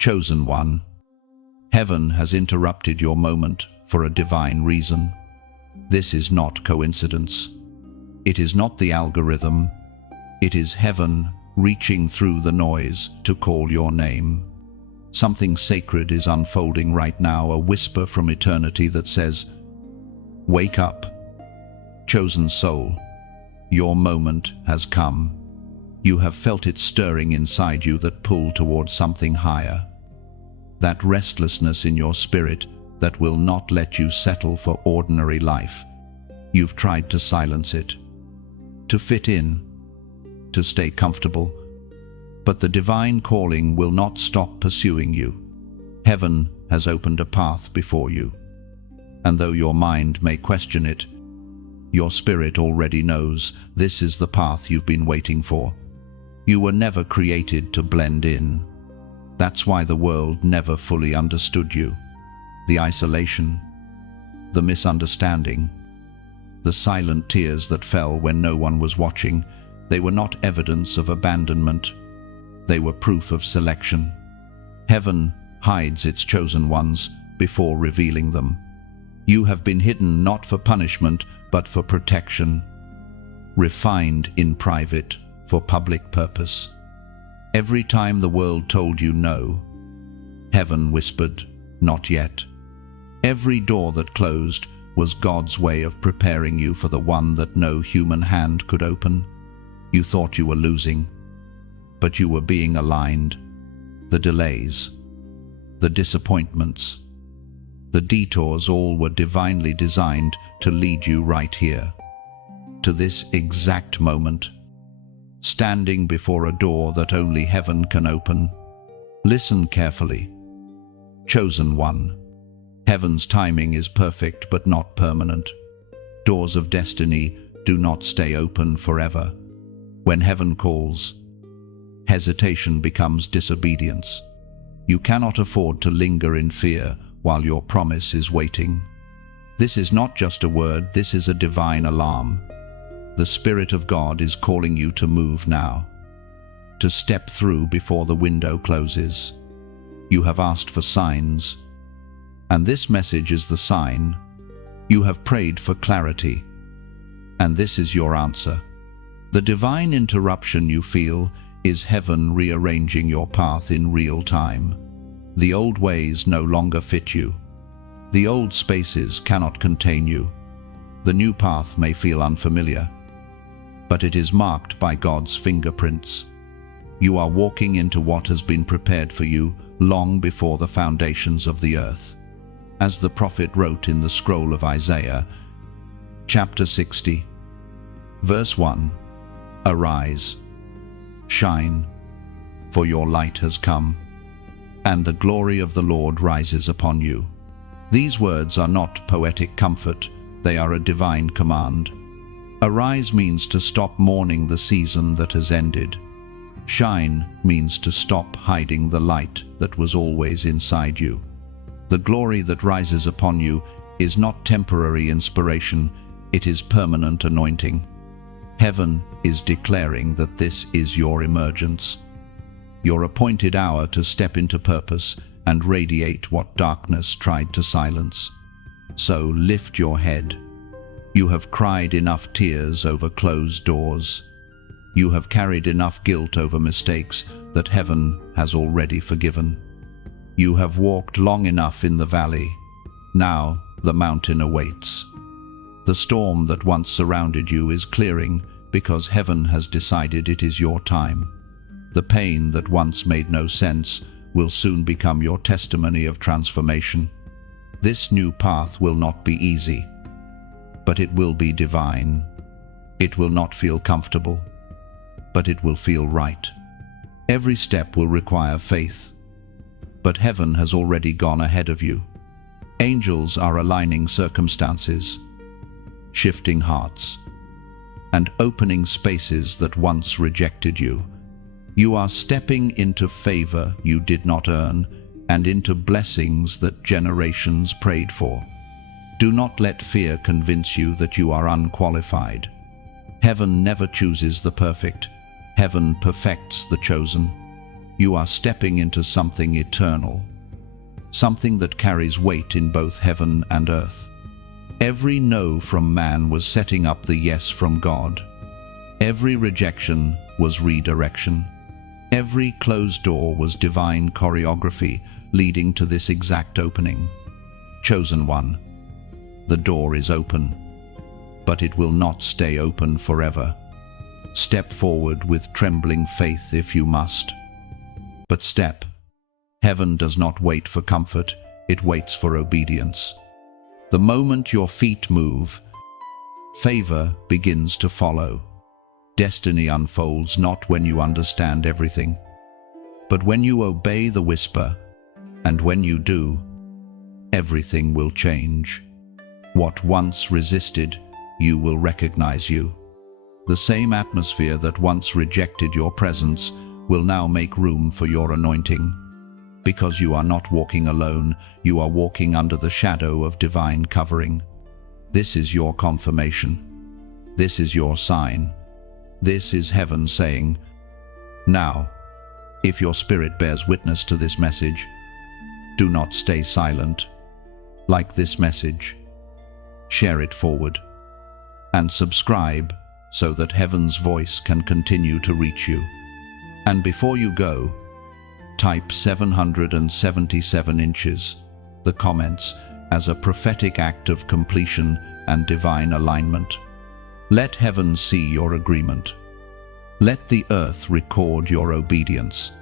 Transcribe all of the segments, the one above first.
Chosen one, heaven has interrupted your moment for a divine reason. This is not coincidence. It is not the algorithm. It is heaven reaching through the noise to call your name. Something sacred is unfolding right now, a whisper from eternity that says, "Wake up, chosen soul. Your moment has come." You have felt it stirring inside you, that pull towards something higher. That restlessness in your spirit that will not let you settle for ordinary life. You've tried to silence it, to fit in, to stay comfortable. But the divine calling will not stop pursuing you. Heaven has opened a path before you. And though your mind may question it, your spirit already knows this is the path you've been waiting for. You were never created to blend in. That's why the world never fully understood you. The isolation, the misunderstanding, the silent tears that fell when no one was watching, they were not evidence of abandonment. They were proof of selection. Heaven hides its chosen ones before revealing them. You have been hidden not for punishment, but for protection. Refined in private for public purpose. Every time the world told you no, heaven whispered, "Not yet." Every door that closed was God's way of preparing you for the one that no human hand could open. You thought you were losing, but you were being aligned. The delays, the disappointments, the detours, all were divinely designed to lead you right here, to this exact moment, standing before a door that only heaven can open. Listen carefully. Chosen one, heaven's timing is perfect but not permanent. Doors of destiny do not stay open forever. When heaven calls, hesitation becomes disobedience. You cannot afford to linger in fear while your promise is waiting. This is not just a word, this is a divine alarm. The Spirit of God is calling you to move now, to step through before the window closes. You have asked for signs, and this message is the sign. You have prayed for clarity, and this is your answer. The divine interruption you feel is heaven rearranging your path in real time. The old ways no longer fit you. The old spaces cannot contain you. The new path may feel unfamiliar, but it is marked by God's fingerprints. You are walking into what has been prepared for you long before the foundations of the earth. As the prophet wrote in the scroll of Isaiah, chapter 60, verse 1, "Arise, shine, for your light has come, and the glory of the Lord rises upon you." These words are not poetic comfort, they are a divine command. Arise means to stop mourning the season that has ended. Shine means to stop hiding the light that was always inside you. The glory that rises upon you is not temporary inspiration, it is permanent anointing. Heaven is declaring that this is your emergence, your appointed hour to step into purpose and radiate what darkness tried to silence. So lift your head. You have cried enough tears over closed doors. You have carried enough guilt over mistakes that heaven has already forgiven. You have walked long enough in the valley. Now the mountain awaits. The storm that once surrounded you is clearing because heaven has decided it is your time. The pain that once made no sense will soon become your testimony of transformation. This new path will not be easy, but it will be divine. It will not feel comfortable, but it will feel right. Every step will require faith, but heaven has already gone ahead of you. Angels are aligning circumstances, shifting hearts, and opening spaces that once rejected you. You are stepping into favor you did not earn and into blessings that generations prayed for. Do not let fear convince you that you are unqualified. Heaven never chooses the perfect. Heaven perfects the chosen. You are stepping into something eternal, something that carries weight in both heaven and earth. Every no from man was setting up the yes from God. Every rejection was redirection. Every closed door was divine choreography leading to this exact opening. Chosen one, the door is open, but it will not stay open forever. Step forward with trembling faith if you must. But step. Heaven does not wait for comfort, it waits for obedience. The moment your feet move, favor begins to follow. Destiny unfolds not when you understand everything, but when you obey the whisper, and when you do, everything will change. What once resisted, you will recognize you. The same atmosphere that once rejected your presence will now make room for your anointing. Because you are not walking alone, you are walking under the shadow of divine covering. This is your confirmation. This is your sign. This is heaven saying, now, if your spirit bears witness to this message, do not stay silent. Like this message, share it forward, and subscribe so that heaven's voice can continue to reach you. And before you go, type 777 inches, the comments, as a prophetic act of completion and divine alignment. Let heaven see your agreement. Let the earth record your obedience.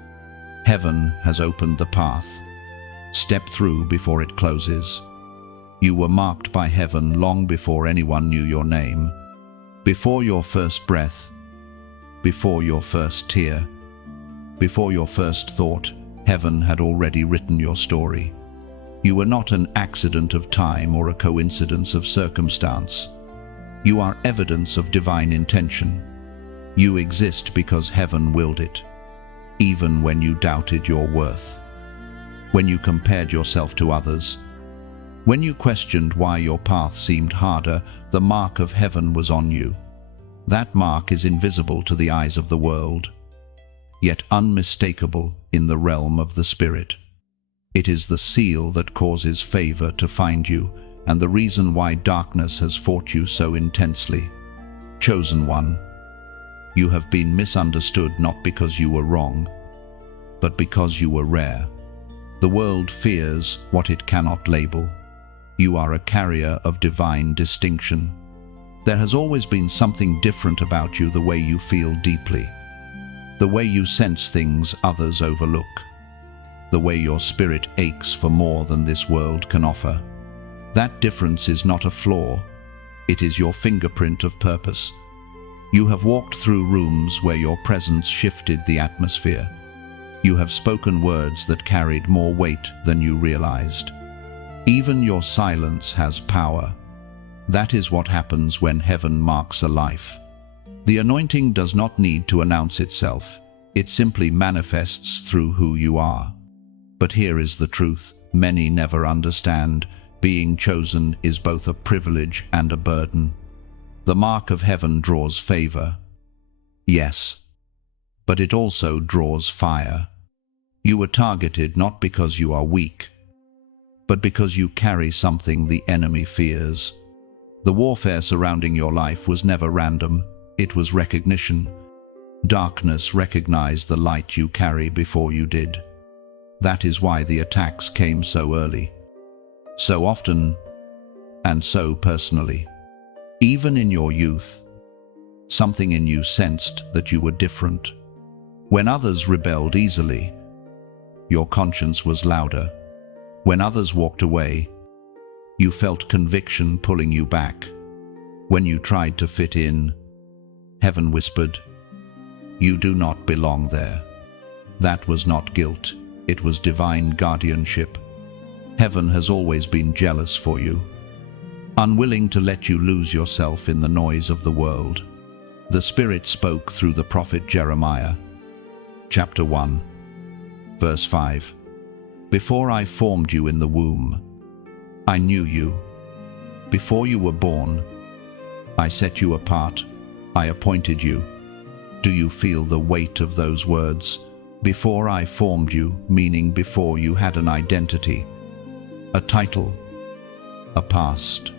Heaven has opened the path. Step through before it closes. You were marked by heaven long before anyone knew your name, before your first breath, before your first tear, before your first thought. Heaven had already written your story. You were not an accident of time or a coincidence of circumstance. You are evidence of divine intention. You exist because heaven willed it, even when you doubted your worth, when you compared yourself to others, when you questioned why your path seemed harder. The mark of heaven was on you. That mark is invisible to the eyes of the world, yet unmistakable in the realm of the Spirit. It is the seal that causes favor to find you, and the reason why darkness has fought you so intensely. Chosen one, you have been misunderstood not because you were wrong, but because you were rare. The world fears what it cannot label. You are a carrier of divine distinction. There has always been something different about you, the way you feel deeply, the way you sense things others overlook, the way your spirit aches for more than this world can offer. That difference is not a flaw, it is your fingerprint of purpose. You have walked through rooms where your presence shifted the atmosphere. You have spoken words that carried more weight than you realized. Even your silence has power. That is what happens when heaven marks a life. The anointing does not need to announce itself. It simply manifests through who you are. But here is the truth many never understand. Being chosen is both a privilege and a burden. The mark of heaven draws favor. Yes, but it also draws fire. You were targeted not because you are weak, but because you carry something the enemy fears. The warfare surrounding your life was never random. It was recognition. Darkness recognized the light you carry before you did. That is why the attacks came so early, so often, and so personally. Even in your youth, something in you sensed that you were different. When others rebelled easily, your conscience was louder. When others walked away, you felt conviction pulling you back. When you tried to fit in, heaven whispered, "You do not belong there." That was not guilt, it was divine guardianship. Heaven has always been jealous for you, unwilling to let you lose yourself in the noise of the world. The Spirit spoke through the prophet Jeremiah. Chapter 1, verse 5. Before I formed you in the womb, I knew you. Before you were born, I set you apart. I appointed you. Do you feel the weight of those words? Before I formed you, meaning before you had an identity, a title, a past,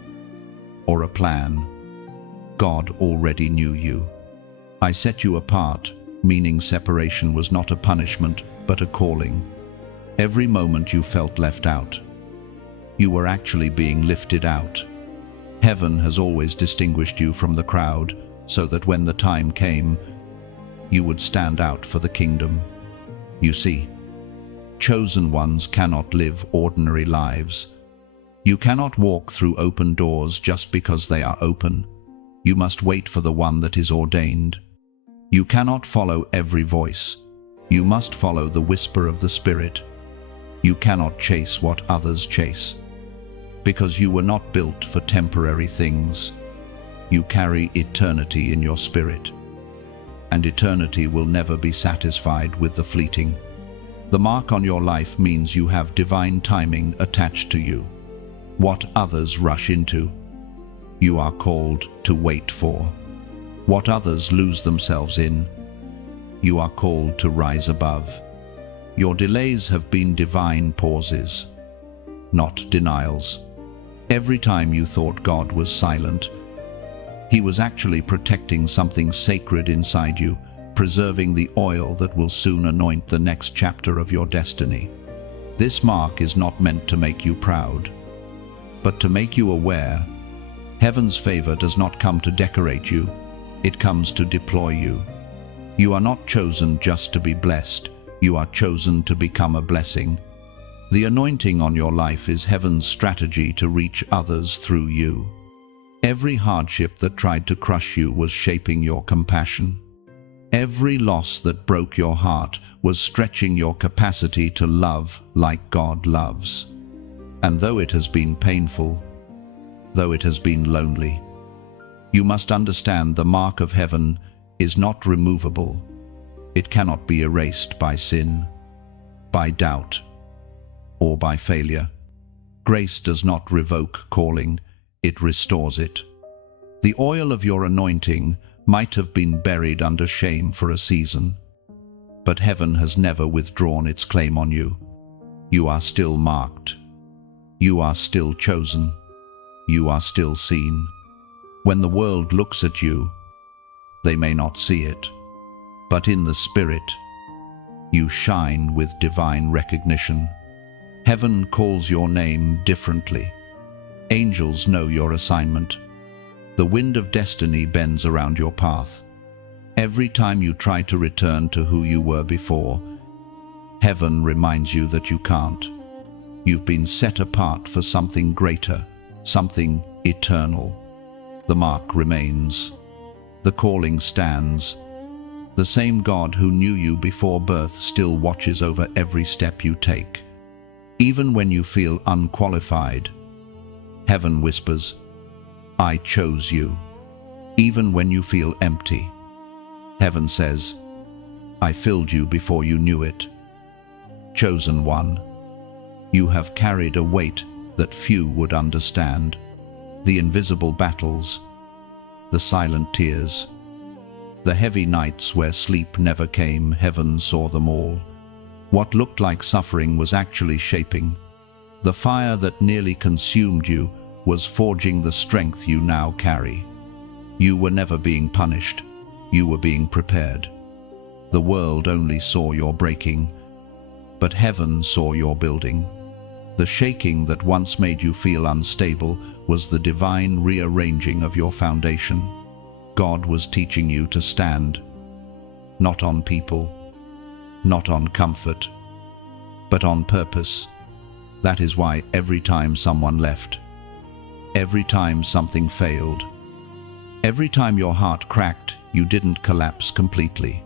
or a plan, God already knew you. I set you apart, meaning separation was not a punishment, but a calling. Every moment you felt left out, you were actually being lifted out. Heaven has always distinguished you from the crowd, so that when the time came, you would stand out for the kingdom. You see, chosen ones cannot live ordinary lives. You cannot walk through open doors just because they are open. You must wait for the one that is ordained. You cannot follow every voice. You must follow the whisper of the Spirit. You cannot chase what others chase, because you were not built for temporary things. You carry eternity in your spirit, and eternity will never be satisfied with the fleeting. The mark on your life means you have divine timing attached to you. What others rush into, you are called to wait for. What others lose themselves in, you are called to rise above. Your delays have been divine pauses, not denials. Every time you thought God was silent, He was actually protecting something sacred inside you, preserving the oil that will soon anoint the next chapter of your destiny. This mark is not meant to make you proud, but to make you aware. Heaven's favor does not come to decorate you, it comes to deploy you. You are not chosen just to be blessed, you are chosen to become a blessing. The anointing on your life is heaven's strategy to reach others through you. Every hardship that tried to crush you was shaping your compassion. Every loss that broke your heart was stretching your capacity to love like God loves. And though it has been painful, though it has been lonely, you must understand the mark of heaven is not removable. It cannot be erased by sin, by doubt, or by failure. Grace does not revoke calling, it restores it. The oil of your anointing might have been buried under shame for a season, but heaven has never withdrawn its claim on you. You are still marked. You are still chosen. You are still seen. When the world looks at you, they may not see it, but in the Spirit, you shine with divine recognition. Heaven calls your name differently. Angels know your assignment. The wind of destiny bends around your path. Every time you try to return to who you were before, heaven reminds you that you can't. You've been set apart for something greater, something eternal. The mark remains. The calling stands. The same God who knew you before birth still watches over every step you take. Even when you feel unqualified, heaven whispers, I chose you. Even when you feel empty, heaven says, I filled you before you knew it. Chosen one, you have carried a weight that few would understand. The invisible battles, the silent tears, the heavy nights where sleep never came, heaven saw them all. What looked like suffering was actually shaping. The fire that nearly consumed you was forging the strength you now carry. You were never being punished. You were being prepared. The world only saw your breaking, but heaven saw your building. The shaking that once made you feel unstable was the divine rearranging of your foundation. God was teaching you to stand, not on people, not on comfort, but on purpose. That is why every time someone left, every time something failed, every time your heart cracked, you didn't collapse completely,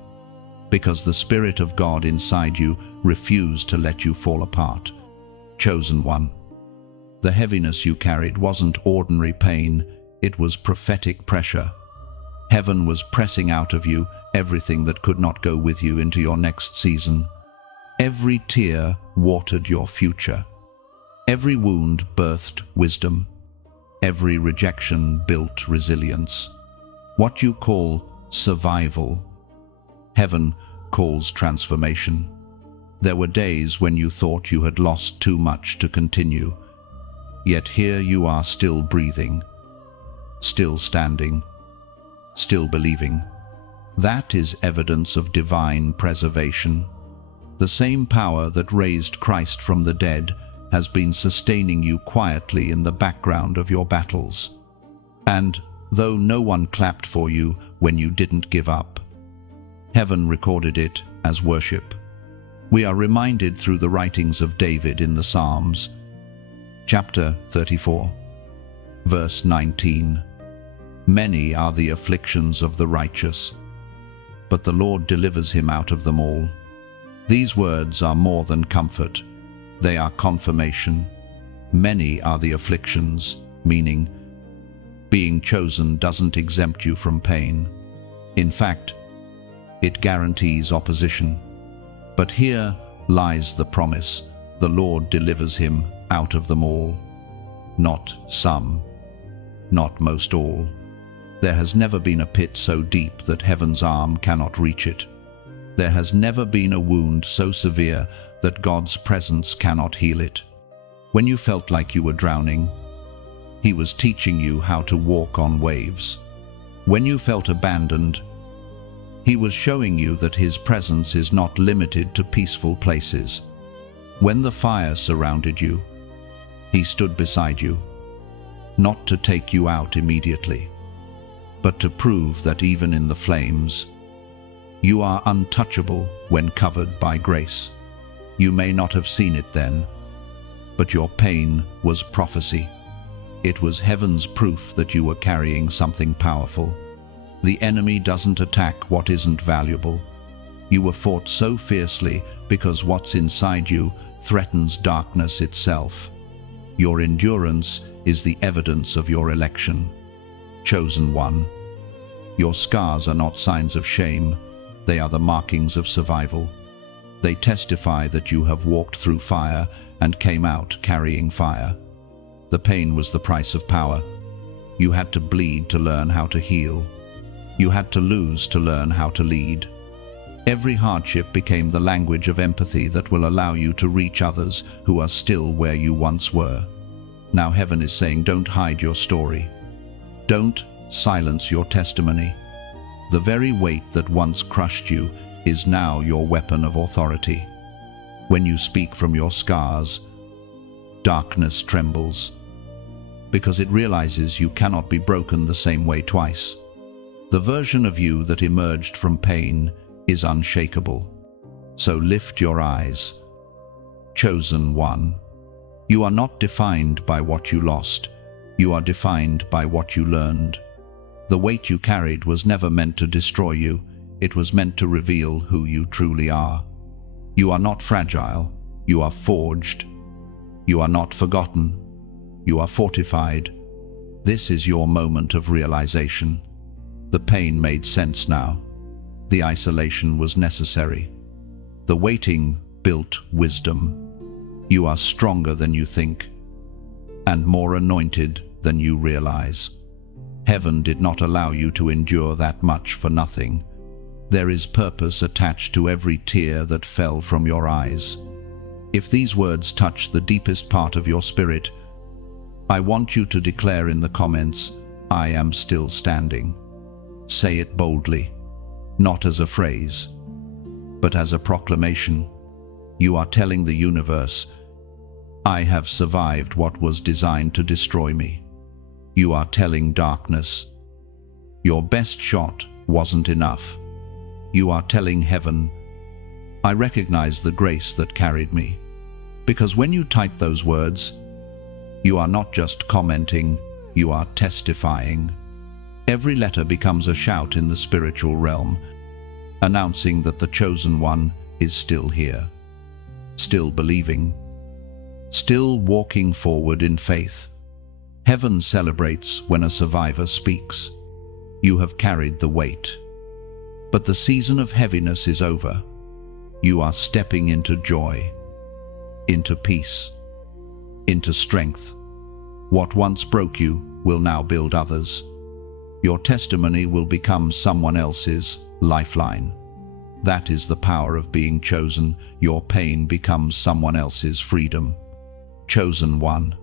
because the Spirit of God inside you refused to let you fall apart. Chosen one, the heaviness you carried wasn't ordinary pain, it was prophetic pressure. Heaven was pressing out of you everything that could not go with you into your next season. Every tear watered your future. Every wound birthed wisdom. Every rejection built resilience. What you call survival, heaven calls transformation. There were days when you thought you had lost too much to continue, yet here you are, still breathing, still standing, still believing. That is evidence of divine preservation. The same power that raised Christ from the dead has been sustaining you quietly in the background of your battles. And though no one clapped for you when you didn't give up, heaven recorded it as worship. We are reminded through the writings of David in the Psalms, chapter 34, verse 19. Many are the afflictions of the righteous, but the Lord delivers him out of them all. These words are more than comfort. They are confirmation. Many are the afflictions, meaning being chosen doesn't exempt you from pain. In fact, it guarantees opposition. But here lies the promise: the Lord delivers him out of them all. Not some, not most all. There has never been a pit so deep that heaven's arm cannot reach it. There has never been a wound so severe that God's presence cannot heal it. When you felt like you were drowning, He was teaching you how to walk on waves. When you felt abandoned, He was showing you that His presence is not limited to peaceful places. When the fire surrounded you, He stood beside you, not to take you out immediately, but to prove that even in the flames, you are untouchable when covered by grace. You may not have seen it then, but your pain was prophecy. It was heaven's proof that you were carrying something powerful. The enemy doesn't attack what isn't valuable. You were fought so fiercely because what's inside you threatens darkness itself. Your endurance is the evidence of your election. Chosen one. Your scars are not signs of shame. They are the markings of survival. They testify that you have walked through fire and came out carrying fire. The pain was the price of power. You had to bleed to learn how to heal. You had to lose to learn how to lead. Every hardship became the language of empathy that will allow you to reach others who are still where you once were. Now heaven is saying, don't hide your story. Don't silence your testimony. The very weight that once crushed you is now your weapon of authority. When you speak from your scars, darkness trembles, because it realizes you cannot be broken the same way twice. The version of you that emerged from pain is unshakable. So lift your eyes. Chosen one. You are not defined by what you lost. You are defined by what you learned. The weight you carried was never meant to destroy you. It was meant to reveal who you truly are. You are not fragile. You are forged. You are not forgotten. You are fortified. This is your moment of realization. The pain made sense now. The isolation was necessary. The waiting built wisdom. You are stronger than you think, and more anointed than you realize. Heaven did not allow you to endure that much for nothing. There is purpose attached to every tear that fell from your eyes. If these words touch the deepest part of your spirit, I want you to declare in the comments, I am still standing. Say it boldly, not as a phrase, but as a proclamation. You are telling the universe, I have survived what was designed to destroy me. You are telling darkness, your best shot wasn't enough. You are telling heaven, I recognize the grace that carried me. Because when you type those words, you are not just commenting, you are testifying. Every letter becomes a shout in the spiritual realm, announcing that the chosen one is still here, still believing, still walking forward in faith. Heaven celebrates when a survivor speaks. You have carried the weight. But the season of heaviness is over. You are stepping into joy, into peace, into strength. What once broke you will now build others. Your testimony will become someone else's lifeline. That is the power of being chosen. Your pain becomes someone else's freedom. Chosen one.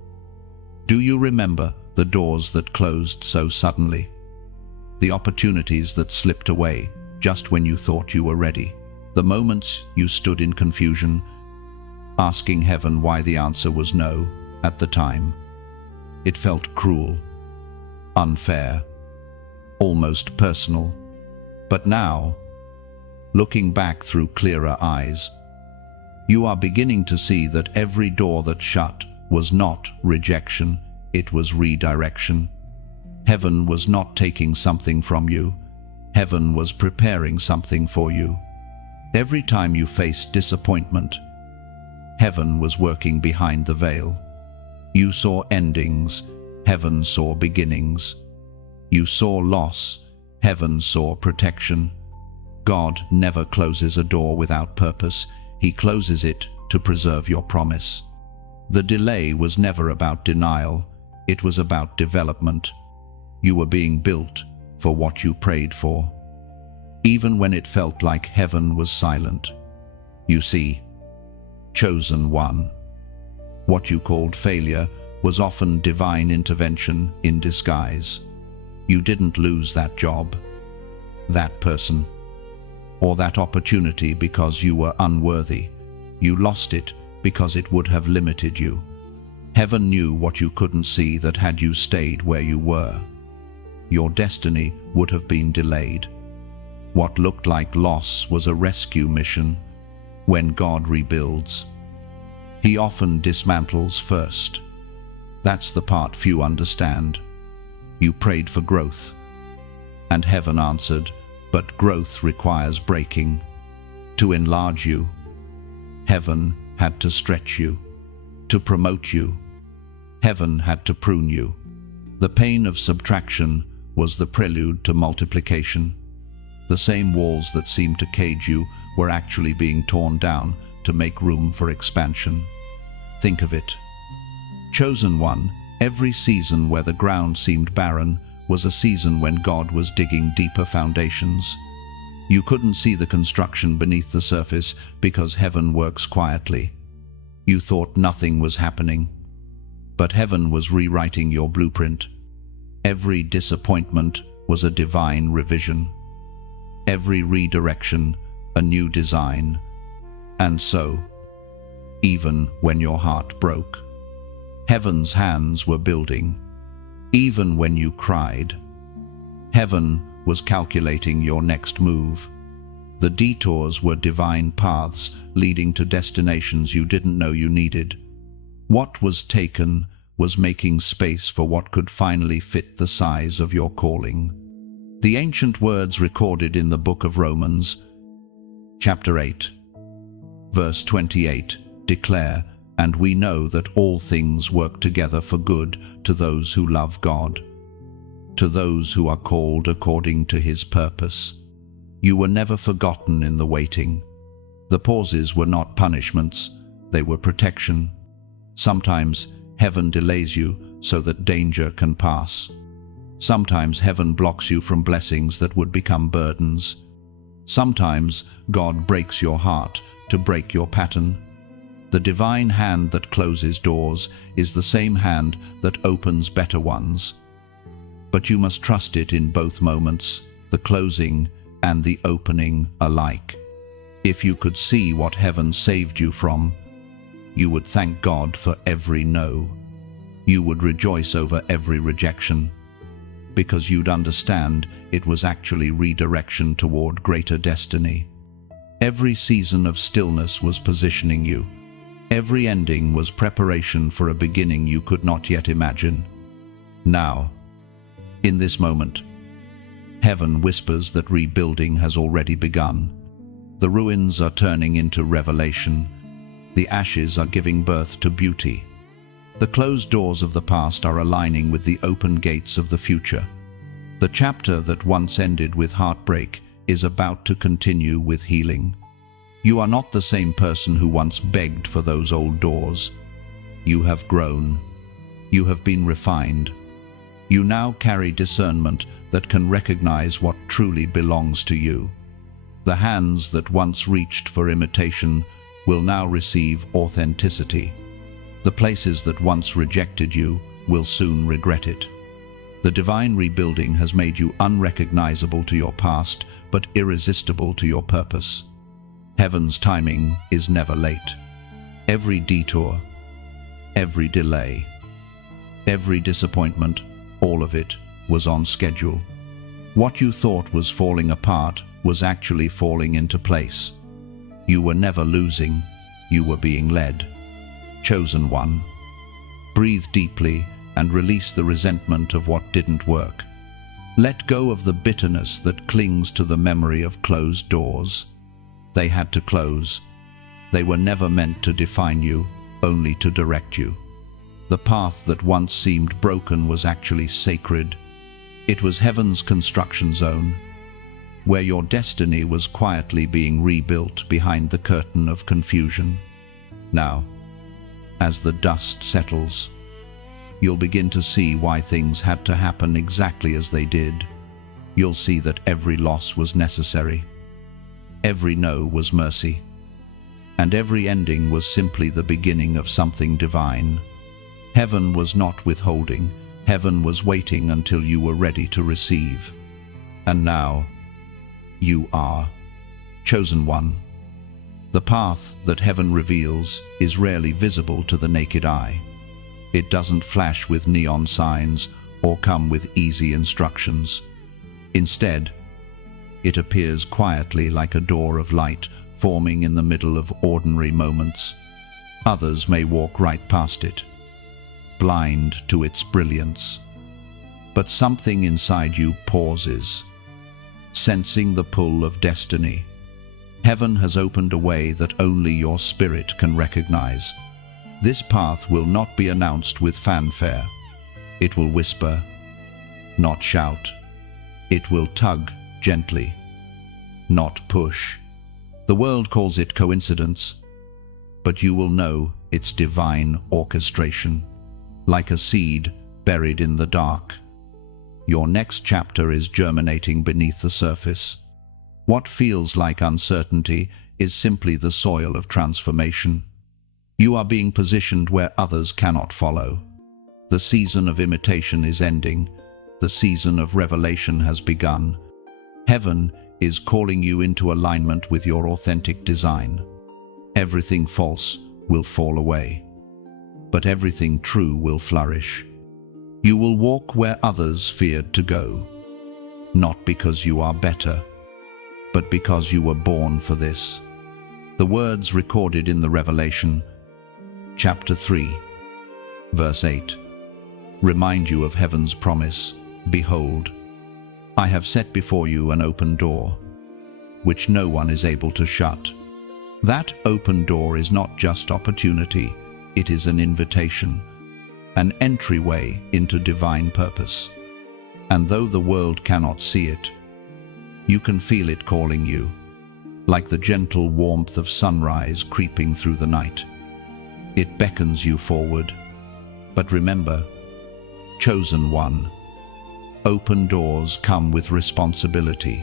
Do you remember the doors that closed so suddenly? The opportunities that slipped away just when you thought you were ready? The moments you stood in confusion, asking heaven why the answer was no at the time? It felt cruel, unfair, almost personal. But now, looking back through clearer eyes, you are beginning to see that every door that shut was not rejection, it was redirection. Heaven was not taking something from you. Heaven was preparing something for you. Every time you faced disappointment, heaven was working behind the veil. You saw endings, heaven saw beginnings. You saw loss, heaven saw protection. God never closes a door without purpose. He closes it to preserve your promise. The delay was never about denial. It was about development. You were being built for what you prayed for, even when it felt like heaven was silent. You see, chosen one. What you called failure was often divine intervention in disguise. You didn't lose that job, that person, or that opportunity because you were unworthy. You lost it because it would have limited you. Heaven knew what you couldn't see, that had you stayed where you were, your destiny would have been delayed. What looked like loss was a rescue mission. When God rebuilds, He often dismantles first. That's the part few understand. You prayed for growth, and heaven answered, but growth requires breaking. To enlarge you, heaven had to stretch you. To promote you, heaven had to prune you. The pain of subtraction was the prelude to multiplication. The same walls that seemed to cage you were actually being torn down to make room for expansion. Think of it. Chosen one, every season where the ground seemed barren was a season when God was digging deeper foundations. You couldn't see the construction beneath the surface because heaven works quietly. You thought nothing was happening, but heaven was rewriting your blueprint. Every disappointment was a divine revision. Every redirection, a new design. And so, even when your heart broke, heaven's hands were building. Even when you cried, heaven was calculating your next move. The detours were divine paths leading to destinations you didn't know you needed. What was taken was making space for what could finally fit the size of your calling. The ancient words recorded in the book of Romans, chapter 8, verse 28, declare, "And we know that all things work together for good to those who love God, to those who are called according to His purpose." You were never forgotten in the waiting. The pauses were not punishments, they were protection. Sometimes heaven delays you so that danger can pass. Sometimes heaven blocks you from blessings that would become burdens. Sometimes God breaks your heart to break your pattern. The divine hand that closes doors is the same hand that opens better ones. But you must trust it in both moments, the closing and the opening alike. If you could see what heaven saved you from, you would thank God for every no. You would rejoice over every rejection, because you'd understand it was actually redirection toward greater destiny. Every season of stillness was positioning you. Every ending was preparation for a beginning you could not yet imagine. Now, in this moment, heaven whispers that rebuilding has already begun. The ruins are turning into revelation. The ashes are giving birth to beauty. The closed doors of the past are aligning with the open gates of the future. The chapter that once ended with heartbreak is about to continue with healing. You are not the same person who once begged for those old doors. You have grown. You have been refined. You now carry discernment that can recognize what truly belongs to you. The hands that once reached for imitation will now receive authenticity. The places that once rejected you will soon regret it. The divine rebuilding has made you unrecognizable to your past, but irresistible to your purpose. Heaven's timing is never late. Every detour, every delay, every disappointment, all of it was on schedule. What you thought was falling apart was actually falling into place. You were never losing, you were being led. Chosen one. Breathe deeply and release the resentment of what didn't work. Let go of the bitterness that clings to the memory of closed doors. They had to close. They were never meant to define you, only to direct you. The path that once seemed broken was actually sacred. It was heaven's construction zone, where your destiny was quietly being rebuilt behind the curtain of confusion. Now, as the dust settles, you'll begin to see why things had to happen exactly as they did. You'll see that every loss was necessary. Every no was mercy. And every ending was simply the beginning of something divine. Heaven was not withholding. Heaven was waiting until you were ready to receive. And now, you are chosen one. The path that heaven reveals is rarely visible to the naked eye. It doesn't flash with neon signs or come with easy instructions. Instead, it appears quietly like a door of light forming in the middle of ordinary moments. Others may walk right past it, blind to its brilliance. But something inside you pauses, sensing the pull of destiny. Heaven has opened a way that only your spirit can recognize. This path will not be announced with fanfare. It will whisper, not shout. It will tug gently, not push. The world calls it coincidence, but you will know it's divine orchestration. Like a seed buried in the dark, your next chapter is germinating beneath the surface. What feels like uncertainty is simply the soil of transformation. You are being positioned where others cannot follow. The season of imitation is ending. The season of revelation has begun. Heaven is calling you into alignment with your authentic design. Everything false will fall away, but everything true will flourish. You will walk where others feared to go, not because you are better, but because you were born for this. The words recorded in the Revelation, chapter 3, verse 8, remind you of heaven's promise. Behold, I have set before you an open door, which no one is able to shut. That open door is not just opportunity, it is an invitation, an entryway into divine purpose. And though the world cannot see it, you can feel it calling you, like the gentle warmth of sunrise creeping through the night. It beckons you forward. But remember, chosen one, open doors come with responsibility.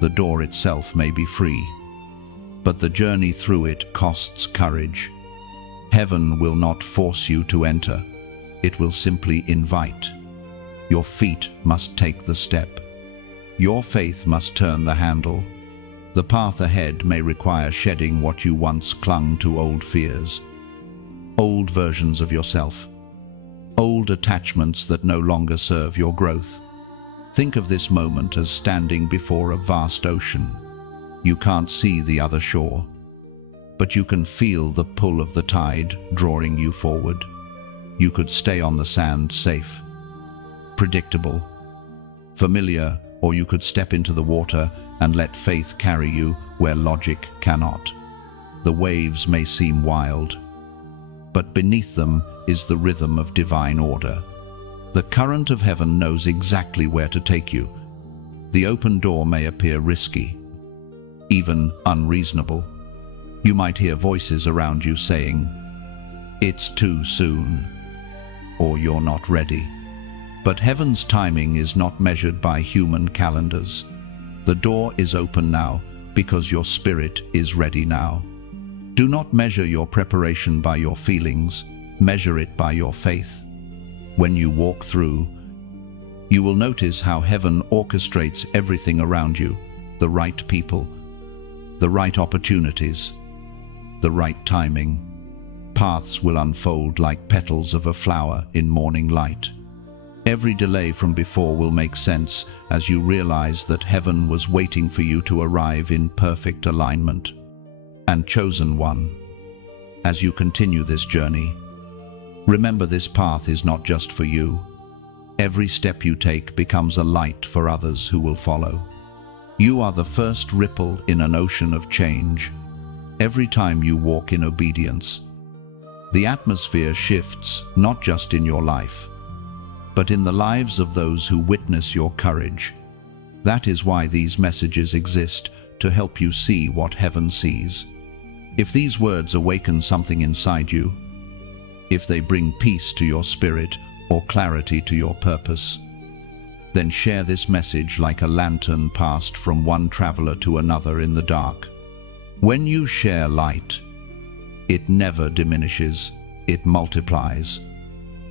The door itself may be free, but the journey through it costs courage. Heaven will not force you to enter. It will simply invite. Your feet must take the step. Your faith must turn the handle. The path ahead may require shedding what you once clung to: old fears, old versions of yourself, old attachments that no longer serve your growth. Think of this moment as standing before a vast ocean. You can't see the other shore, but you can feel the pull of the tide drawing you forward. You could stay on the sand, safe, predictable, familiar, or you could step into the water and let faith carry you where logic cannot. The waves may seem wild, but beneath them is the rhythm of divine order. The current of heaven knows exactly where to take you. The open door may appear risky, even unreasonable. You might hear voices around you saying, "It's too soon," or "You're not ready." But heaven's timing is not measured by human calendars. The door is open now, because your spirit is ready now. Do not measure your preparation by your feelings, measure it by your faith. When you walk through, you will notice how heaven orchestrates everything around you, the right people, the right opportunities, the right timing. Paths will unfold like petals of a flower in morning light. Every delay from before will make sense as you realize that heaven was waiting for you to arrive in perfect alignment. And chosen one, as you continue this journey, remember this path is not just for you. Every step you take becomes a light for others who will follow. You are the first ripple in an ocean of change. Every time you walk in obedience, the atmosphere shifts not just in your life, but in the lives of those who witness your courage. That is why these messages exist, to help you see what heaven sees. If these words awaken something inside you, if they bring peace to your spirit or clarity to your purpose, then share this message like a lantern passed from one traveler to another in the dark. When you share light, it never diminishes, it multiplies.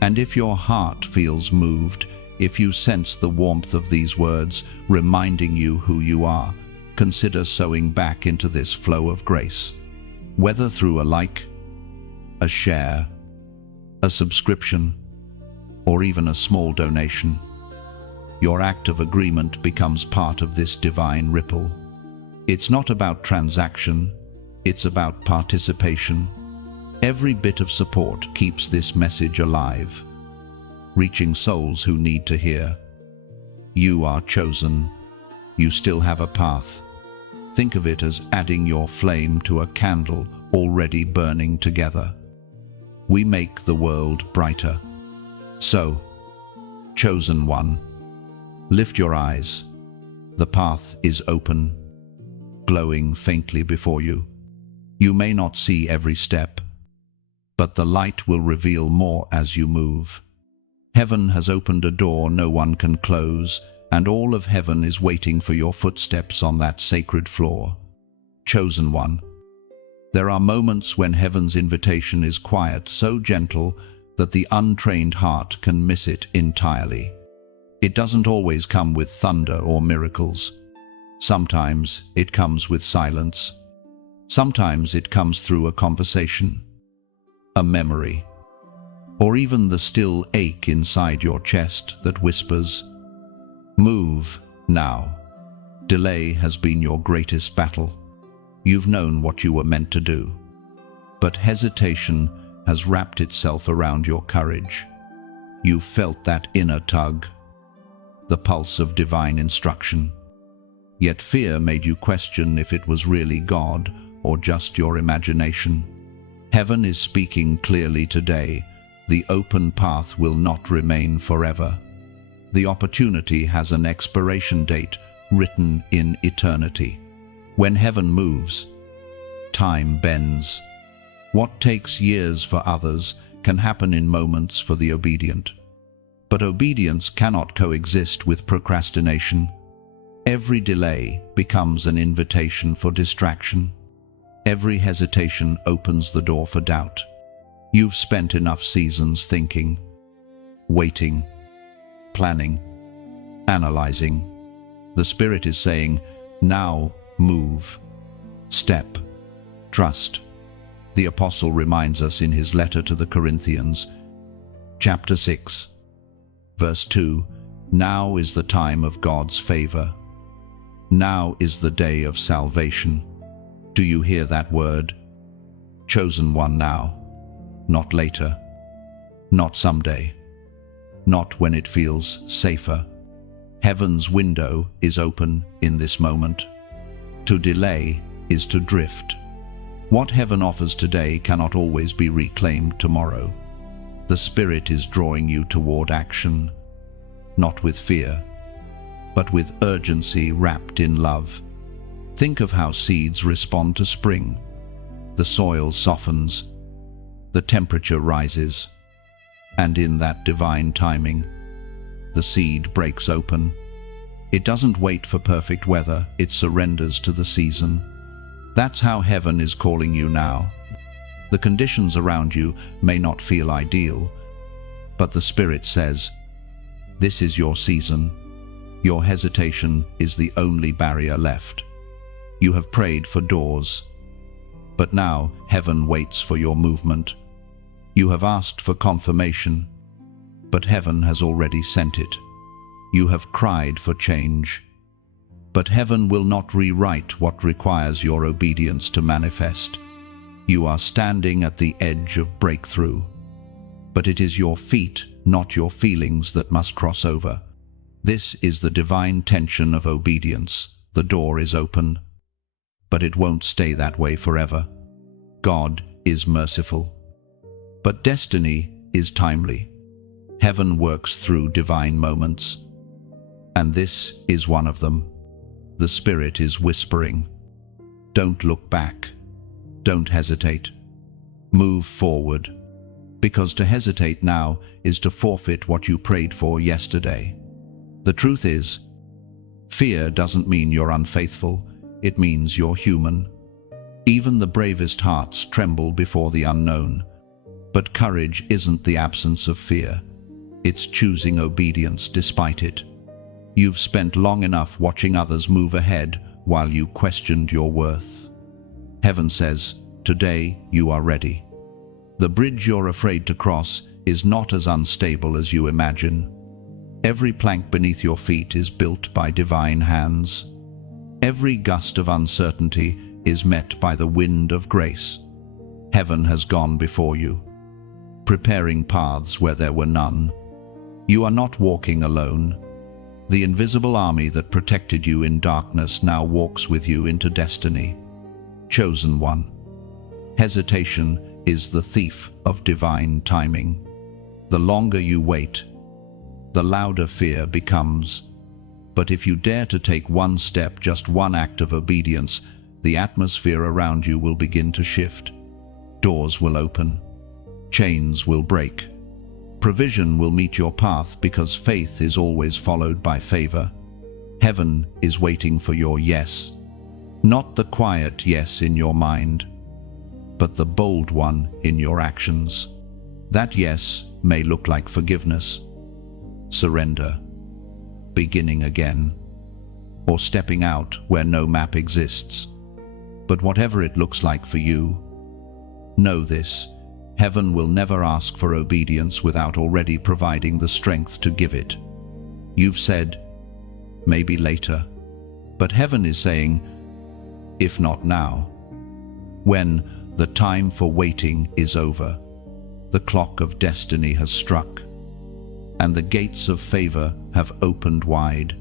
And if your heart feels moved, if you sense the warmth of these words reminding you who you are, consider sowing back into this flow of grace. Whether through a like, a share, a subscription, or even a small donation, your act of agreement becomes part of this divine ripple. It's not about transaction, it's about participation. Every bit of support keeps this message alive, reaching souls who need to hear. You are chosen. You still have a path. Think of it as adding your flame to a candle already burning together. We make the world brighter. So, chosen one, lift your eyes. The path is open, glowing faintly before you. You may not see every step, but the light will reveal more as you move. Heaven has opened a door no one can close, and all of heaven is waiting for your footsteps on that sacred floor. Chosen one. There are moments when heaven's invitation is quiet, so gentle that the untrained heart can miss it entirely. It doesn't always come with thunder or miracles. Sometimes it comes with silence. Sometimes it comes through a conversation, a memory, or even the still ache inside your chest that whispers, "Move now." Delay has been your greatest battle. You've known what you were meant to do, but hesitation has wrapped itself around your courage. You've felt that inner tug, the pulse of divine instruction. Yet fear made you question if it was really God or just your imagination. Heaven is speaking clearly today. The open path will not remain forever. The opportunity has an expiration date written in eternity. When heaven moves, time bends. What takes years for others can happen in moments for the obedient. But obedience cannot coexist with procrastination. Every delay becomes an invitation for distraction. Every hesitation opens the door for doubt. You've spent enough seasons thinking, waiting, planning, analyzing. The Spirit is saying, now move, step, trust. The Apostle reminds us in his letter to the Corinthians, chapter 6, verse 2, now is the time of God's favor. Now is the day of salvation. Do you hear that word? Chosen one now, not later, not someday, not when it feels safer. Heaven's window is open in this moment. To delay is to drift. What heaven offers today cannot always be reclaimed tomorrow. The Spirit is drawing you toward action, not with fear, but with urgency wrapped in love. Think of how seeds respond to spring. The soil softens, the temperature rises, and in that divine timing, the seed breaks open. It doesn't wait for perfect weather, it surrenders to the season. That's how heaven is calling you now. The conditions around you may not feel ideal, but the Spirit says, this is your season. Your hesitation is the only barrier left. You have prayed for doors, but now heaven waits for your movement. You have asked for confirmation, but heaven has already sent it. You have cried for change, but heaven will not rewrite what requires your obedience to manifest. You are standing at the edge of breakthrough, but it is your feet, not your feelings, that must cross over. This is the divine tension of obedience. The door is open, but it won't stay that way forever. God is merciful, but destiny is timely. Heaven works through divine moments, and this is one of them. The Spirit is whispering, don't look back, don't hesitate, move forward, because to hesitate now is to forfeit what you prayed for yesterday. The truth is, fear doesn't mean you're unfaithful, it means you're human. Even the bravest hearts tremble before the unknown, but courage isn't the absence of fear, it's choosing obedience despite it. You've spent long enough watching others move ahead while you questioned your worth. Heaven says, today you are ready. The bridge you're afraid to cross is not as unstable as you imagine. Every plank beneath your feet is built by divine hands. Every gust of uncertainty is met by the wind of grace. Heaven has gone before you, preparing paths where there were none. You are not walking alone. The invisible army that protected you in darkness now walks with you into destiny. Chosen one. Hesitation is the thief of divine timing. The longer you wait, the louder fear becomes. But if you dare to take one step, just one act of obedience, the atmosphere around you will begin to shift. Doors will open. Chains will break. Provision will meet your path because faith is always followed by favor. Heaven is waiting for your yes. Not the quiet yes in your mind, but the bold one in your actions. That yes may look like forgiveness, surrender, beginning again, or stepping out where no map exists. But whatever it looks like for you, know this: heaven will never ask for obedience without already providing the strength to give it. You've said, maybe later, but heaven is saying, if not now. When the time for waiting is over, the clock of destiny has struck, and the gates of favor have opened wide.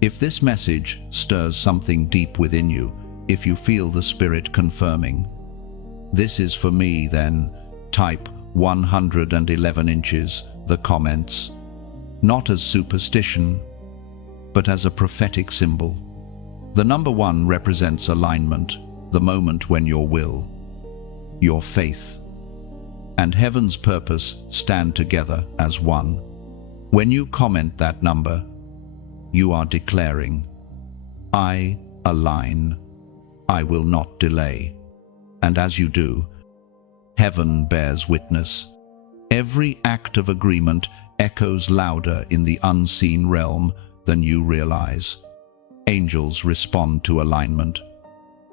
If this message stirs something deep within you, if you feel the Spirit confirming, this is for me, then type 111 inches, the comments, not as superstition, but as a prophetic symbol. The number 1 represents alignment, the moment when your will, your faith, and heaven's purpose stand together as one. When you comment that number, you are declaring, I align, I will not delay. And as you do, heaven bears witness. Every act of agreement echoes louder in the unseen realm than you realize. Angels respond to alignment.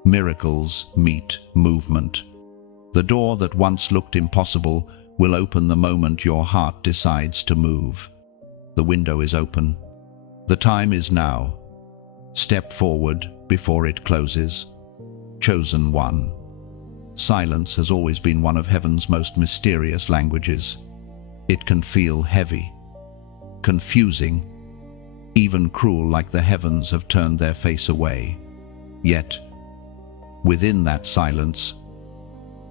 Miracles meet movement. The door that once looked impossible will open the moment your heart decides to move. The window is open. The time is now. Step forward before it closes. Chosen one. Silence has always been one of heaven's most mysterious languages. It can feel heavy, confusing, even cruel, like the heavens have turned their face away. Yet, within that silence,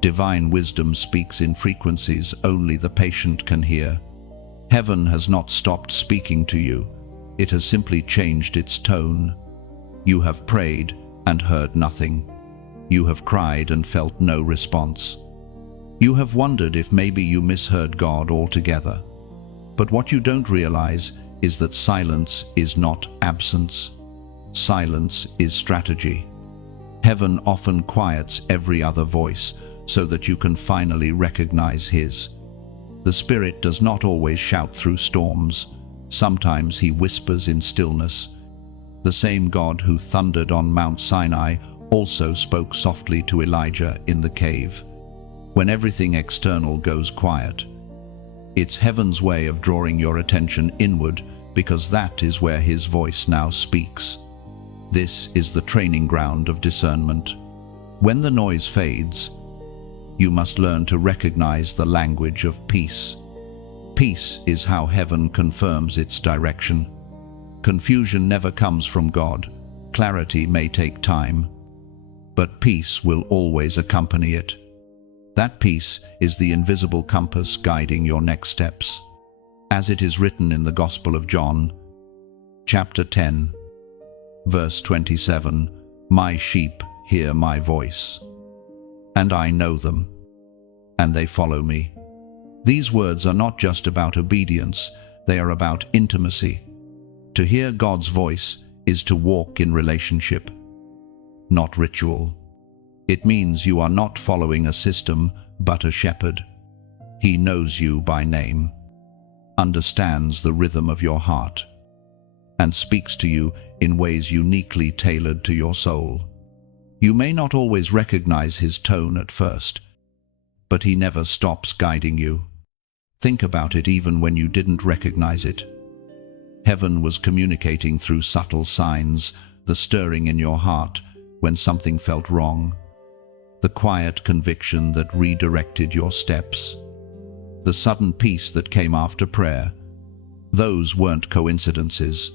divine wisdom speaks in frequencies only the patient can hear. Heaven has not stopped speaking to you. It has simply changed its tone. You have prayed and heard nothing. You have cried and felt no response. You have wondered if maybe you misheard God altogether. But what you don't realize is that silence is not absence. Silence is strategy. Heaven often quiets every other voice so that you can finally recognize His. The Spirit does not always shout through storms. Sometimes He whispers in stillness. The same God who thundered on Mount Sinai also spoke softly to Elijah in the cave. When everything external goes quiet, it's Heaven's way of drawing your attention inward, because that is where His voice now speaks. This is the training ground of discernment. When the noise fades, you must learn to recognize the language of peace. Peace is how heaven confirms its direction. Confusion never comes from God. Clarity may take time, but peace will always accompany it. That peace is the invisible compass guiding your next steps. As it is written in the Gospel of John, chapter 10, verse 27, "My sheep hear my voice, and I know them, and they follow me." These words are not just about obedience, they are about intimacy. To hear God's voice is to walk in relationship, not ritual. It means you are not following a system, but a shepherd. He knows you by name, understands the rhythm of your heart, and speaks to you in ways uniquely tailored to your soul. You may not always recognize His tone at first, but He never stops guiding you. Think about it even when you didn't recognize it. Heaven was communicating through subtle signs, the stirring in your heart when something felt wrong, the quiet conviction that redirected your steps, the sudden peace that came after prayer. Those weren't coincidences.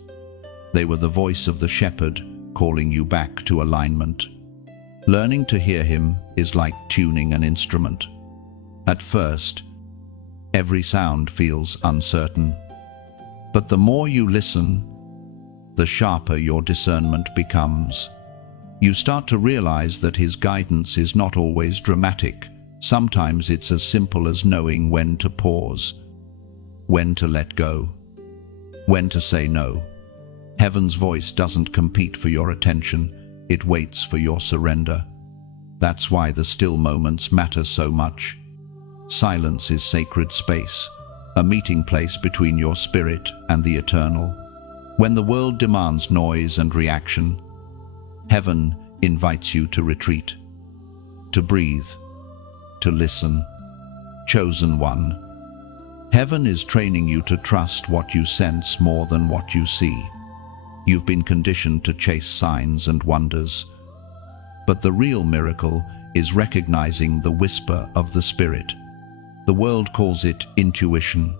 They were the voice of the shepherd calling you back to alignment. Learning to hear Him is like tuning an instrument. At first, every sound feels uncertain. But the more you listen, the sharper your discernment becomes. You start to realize that His guidance is not always dramatic. Sometimes it's as simple as knowing when to pause, when to let go, when to say no. Heaven's voice doesn't compete for your attention, it waits for your surrender. That's why the still moments matter so much. Silence is sacred space, a meeting place between your spirit and the eternal. When the world demands noise and reaction, Heaven invites you to retreat, to breathe, to listen. Chosen one, Heaven is training you to trust what you sense more than what you see. You've been conditioned to chase signs and wonders, but the real miracle is recognizing the whisper of the Spirit. The world calls it intuition,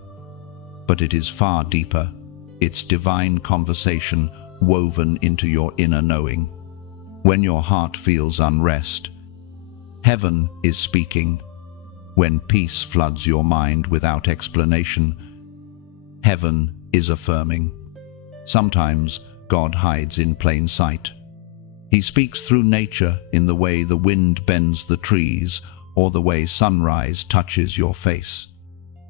but it is far deeper. It's divine conversation woven into your inner knowing. When your heart feels unrest, Heaven is speaking. When peace floods your mind without explanation, Heaven is affirming. Sometimes God hides in plain sight. He speaks through nature in the way the wind bends the trees or the way sunrise touches your face.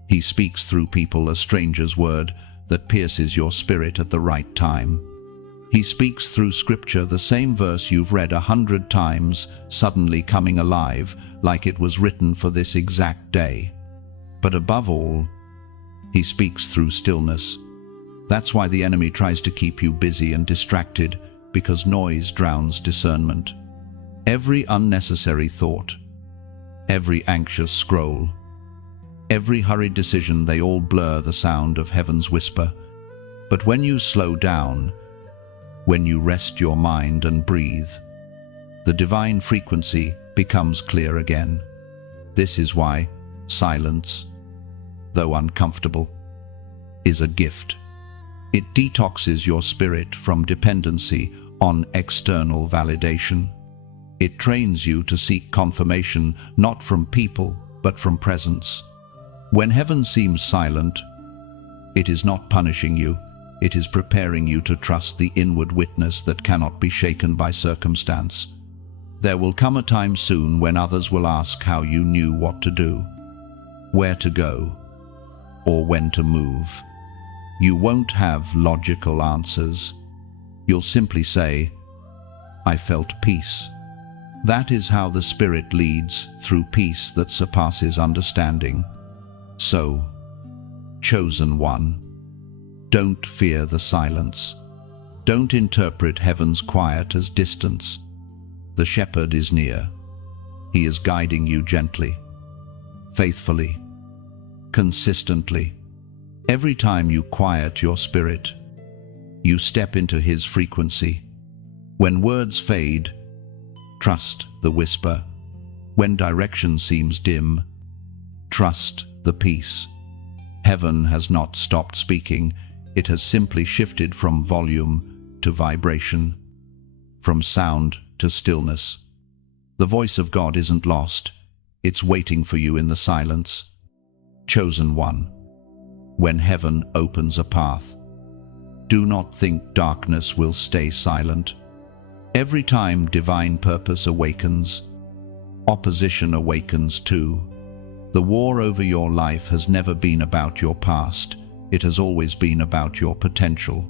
He speaks through people, a stranger's word that pierces your spirit at the right time. He speaks through Scripture, the same verse you've read 100 times, suddenly coming alive, like it was written for this exact day. But above all, He speaks through stillness. That's why the enemy tries to keep you busy and distracted, because noise drowns discernment. Every unnecessary thought, every anxious scroll, every hurried decision, they all blur the sound of Heaven's whisper. But when you slow down, when you rest your mind and breathe, the divine frequency becomes clear again. This is why silence, though uncomfortable, is a gift. It detoxes your spirit from dependency on external validation. It trains you to seek confirmation not from people, but from presence. When Heaven seems silent, it is not punishing you. It is preparing you to trust the inward witness that cannot be shaken by circumstance. There will come a time soon when others will ask how you knew what to do, where to go, or when to move. You won't have logical answers. You'll simply say, "I felt peace." That is how the Spirit leads, through peace that surpasses understanding. So, chosen one, don't fear the silence. Don't interpret heaven's quiet as distance. The shepherd is near. He is guiding you gently, faithfully, consistently. Every time you quiet your spirit, you step into his frequency. When words fade, trust the whisper. When direction seems dim, trust the peace. Heaven has not stopped speaking. It has simply shifted from volume to vibration, from sound to stillness. The voice of God isn't lost. It's waiting for you in the silence. Chosen one, when heaven opens a path, do not think darkness will stay silent. Every time divine purpose awakens, opposition awakens too. The war over your life has never been about your past. It has always been about your potential.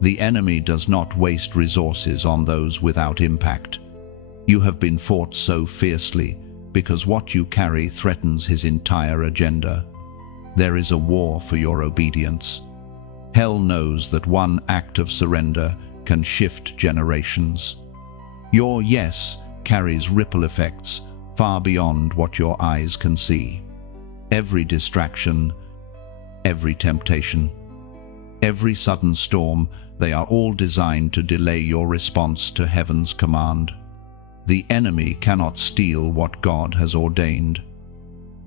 The enemy does not waste resources on those without impact. You have been fought so fiercely because what you carry threatens his entire agenda. There is a war for your obedience. Hell knows that one act of surrender can shift generations. Your yes carries ripple effects far beyond what your eyes can see. Every distraction, every temptation, every sudden storm, they are all designed to delay your response to heaven's command. The enemy cannot steal what God has ordained,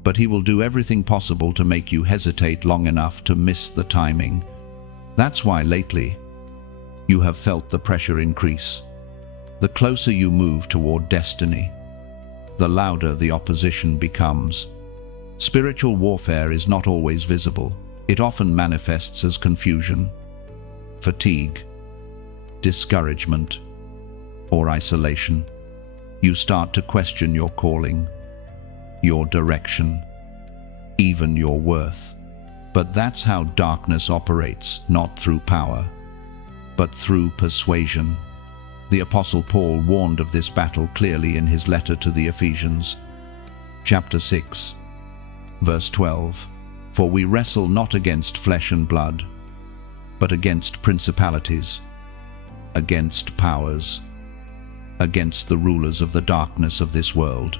but he will do everything possible to make you hesitate long enough to miss the timing. That's why lately you have felt the pressure increase. The closer you move toward destiny, the louder the opposition becomes. Spiritual warfare is not always visible. It often manifests as confusion, fatigue, discouragement, or isolation. You start to question your calling, your direction, even your worth. But that's how darkness operates, not through power, but through persuasion. The Apostle Paul warned of this battle clearly in his letter to the Ephesians, chapter 6, verse 12. For we wrestle not against flesh and blood, but against principalities, against powers, against the rulers of the darkness of this world,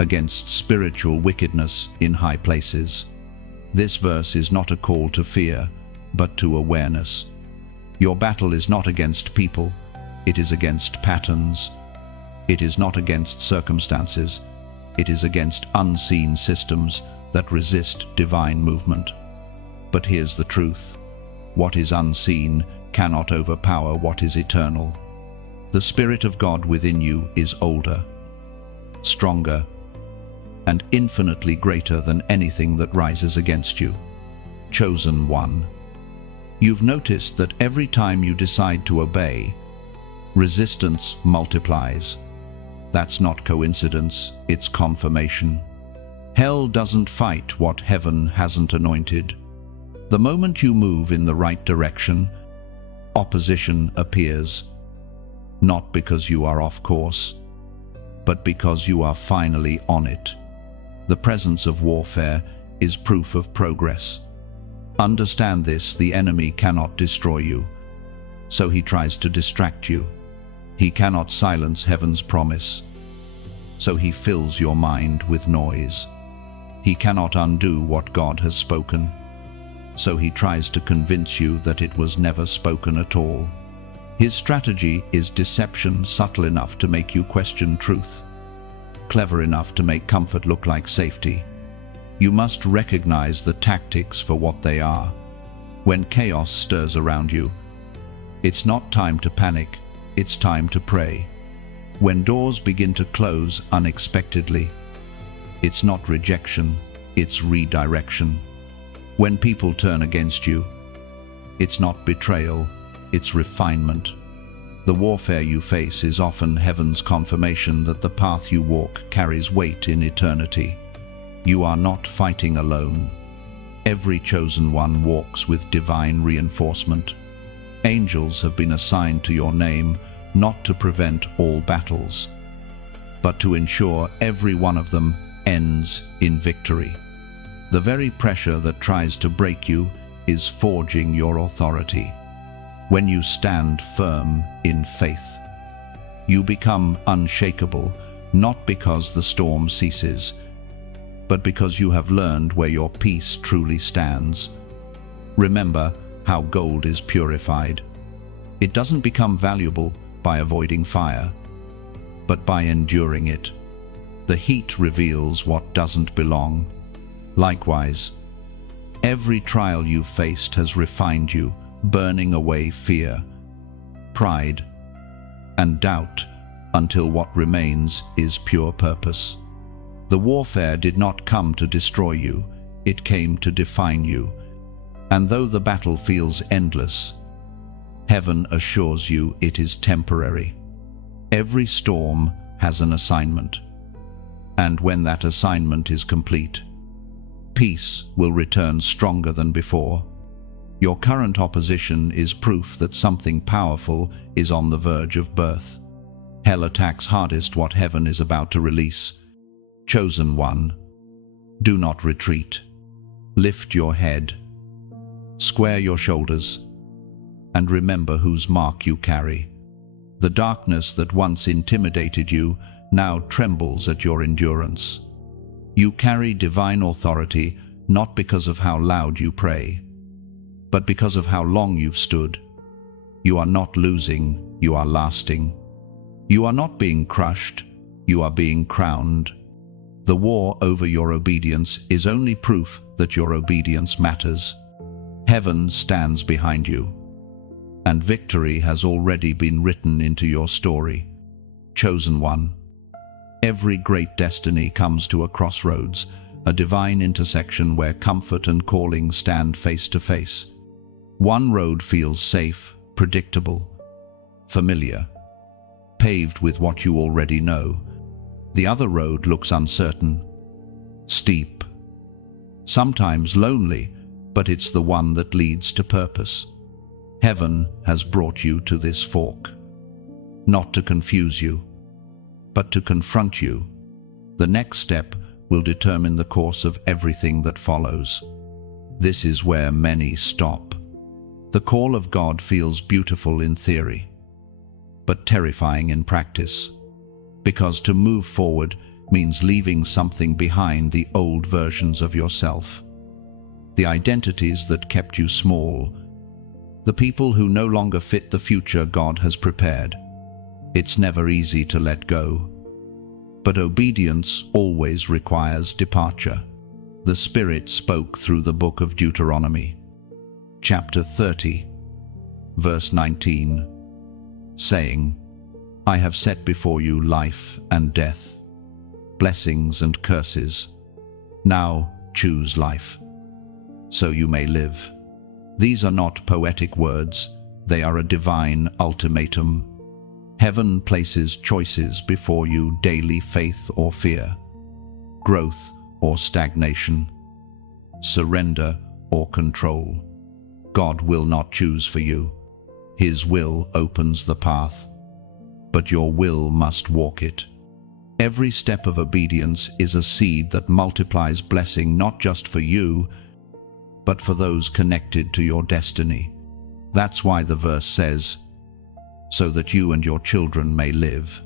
against spiritual wickedness in high places. This verse is not a call to fear, but to awareness. Your battle is not against people, it is against patterns. It is not against circumstances, it is against unseen systems that resist divine movement. But here's the truth. What is unseen cannot overpower what is eternal. The Spirit of God within you is older, stronger, and infinitely greater than anything that rises against you. Chosen one. You've noticed that every time you decide to obey, resistance multiplies. That's not coincidence, it's confirmation. Hell doesn't fight what heaven hasn't anointed. The moment you move in the right direction, opposition appears, not because you are off course, but because you are finally on it. The presence of warfare is proof of progress. Understand this: the enemy cannot destroy you, so he tries to distract you. He cannot silence heaven's promise, so he fills your mind with noise. He cannot undo what God has spoken, so he tries to convince you that it was never spoken at all. His strategy is deception, subtle enough to make you question truth, clever enough to make comfort look like safety. You must recognize the tactics for what they are. When chaos stirs around you, it's not time to panic, it's time to pray. When doors begin to close unexpectedly, it's not rejection, it's redirection. When people turn against you, it's not betrayal, it's refinement. The warfare you face is often heaven's confirmation that the path you walk carries weight in eternity. You are not fighting alone. Every chosen one walks with divine reinforcement. Angels have been assigned to your name, not to prevent all battles, but to ensure every one of them ends in victory. The very pressure that tries to break you is forging your authority. When you stand firm in faith, you become unshakable, not because the storm ceases, but because you have learned where your peace truly stands. Remember how gold is purified. It doesn't become valuable by avoiding fire, but by enduring it. The heat reveals what doesn't belong. Likewise, every trial you've faced has refined you, burning away fear, pride, and doubt until what remains is pure purpose. The warfare did not come to destroy you, it came to define you. And though the battle feels endless, heaven assures you it is temporary. Every storm has an assignment, and when that assignment is complete, peace will return stronger than before. Your current opposition is proof that something powerful is on the verge of birth. Hell attacks hardest what heaven is about to release. Chosen one, do not retreat. Lift your head, square your shoulders, and remember whose mark you carry. The darkness that once intimidated you now trembles at your endurance. You carry divine authority not because of how loud you pray, but because of how long you've stood. You are not losing, you are lasting. You are not being crushed, you are being crowned. The war over your obedience is only proof that your obedience matters. Heaven stands behind you, and victory has already been written into your story. Chosen one, every great destiny comes to a crossroads, a divine intersection where comfort and calling stand face to face. One road feels safe, predictable, familiar, paved with what you already know. The other road looks uncertain, steep, sometimes lonely, but it's the one that leads to purpose. Heaven has brought you to this fork, not to confuse you, but to confront you. The next step will determine the course of everything that follows. This is where many stop. The call of God feels beautiful in theory, but terrifying in practice. Because to move forward means leaving something behind, the old versions of yourself, the identities that kept you small, the people who no longer fit the future God has prepared. It's never easy to let go, but obedience always requires departure. The Spirit spoke through the book of Deuteronomy, chapter 30, verse 19, saying, I have set before you life and death, blessings and curses. Now choose life, so you may live. These are not poetic words, they are a divine ultimatum. Heaven places choices before you daily: faith or fear, growth or stagnation, surrender or control. God will not choose for you. His will opens the path, but your will must walk it. Every step of obedience is a seed that multiplies blessing not just for you, but for those connected to your destiny. That's why the verse says, so that you and your children may live.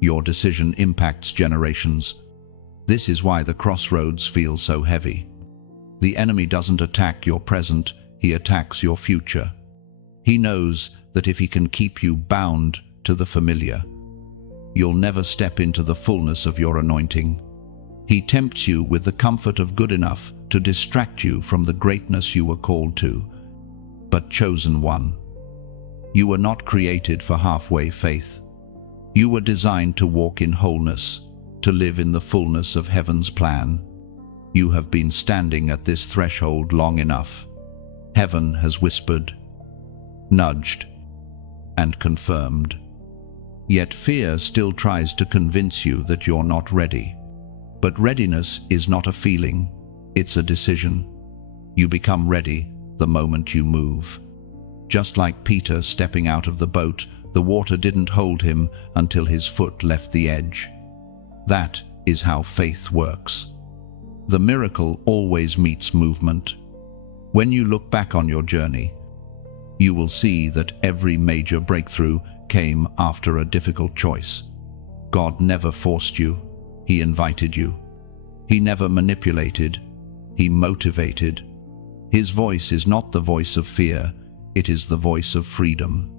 Your decision impacts generations. This is why the crossroads feel so heavy. The enemy doesn't attack your present, he attacks your future. He knows that if he can keep you bound to the familiar, you'll never step into the fullness of your anointing. He tempts you with the comfort of good enough to distract you from the greatness you were called to. But chosen one, you were not created for halfway faith. You were designed to walk in wholeness, to live in the fullness of heaven's plan. You have been standing at this threshold long enough. Heaven has whispered, nudged, and confirmed. Yet fear still tries to convince you that you're not ready. But readiness is not a feeling, it's a decision. You become ready the moment you move. Just like Peter stepping out of the boat, the water didn't hold him until his foot left the edge. That is how faith works. The miracle always meets movement. When you look back on your journey, you will see that every major breakthrough came after a difficult choice. God never forced you, He invited you. He never manipulated, He motivated. His voice is not the voice of fear, it is the voice of freedom.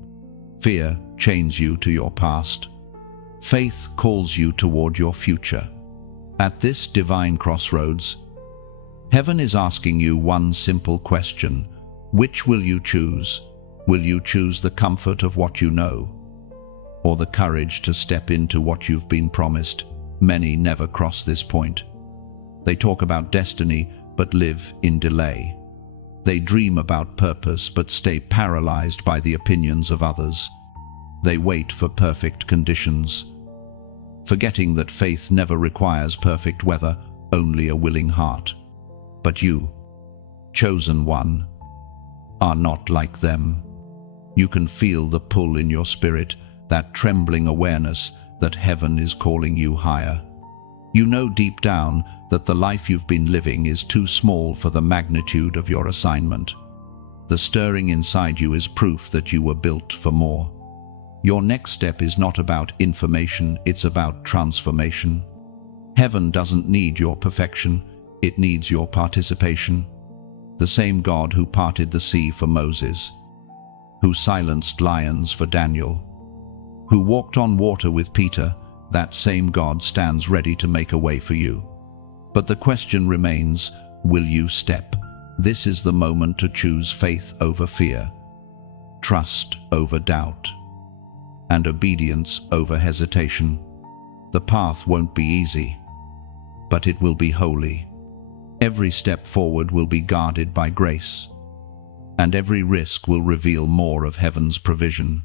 Fear chains you to your past. Faith calls you toward your future. At this divine crossroads, heaven is asking you one simple question. Which will you choose? Will you choose the comfort of what you know, or the courage to step into what you've been promised? Many never cross this point. They talk about destiny, but live in delay. They dream about purpose, but stay paralyzed by the opinions of others. They wait for perfect conditions, forgetting that faith never requires perfect weather, only a willing heart. But you, chosen one, are not like them. You can feel the pull in your spirit, that trembling awareness that heaven is calling you higher. You know deep down that the life you've been living is too small for the magnitude of your assignment. The stirring inside you is proof that you were built for more. Your next step is not about information, it's about transformation. Heaven doesn't need your perfection, it needs your participation. The same God who parted the sea for Moses, who silenced lions for Daniel, who walked on water with Peter, that same God stands ready to make a way for you. But the question remains, will you step? This is the moment to choose faith over fear, trust over doubt, and obedience over hesitation. The path won't be easy, but it will be holy. Every step forward will be guarded by grace, and every risk will reveal more of heaven's provision.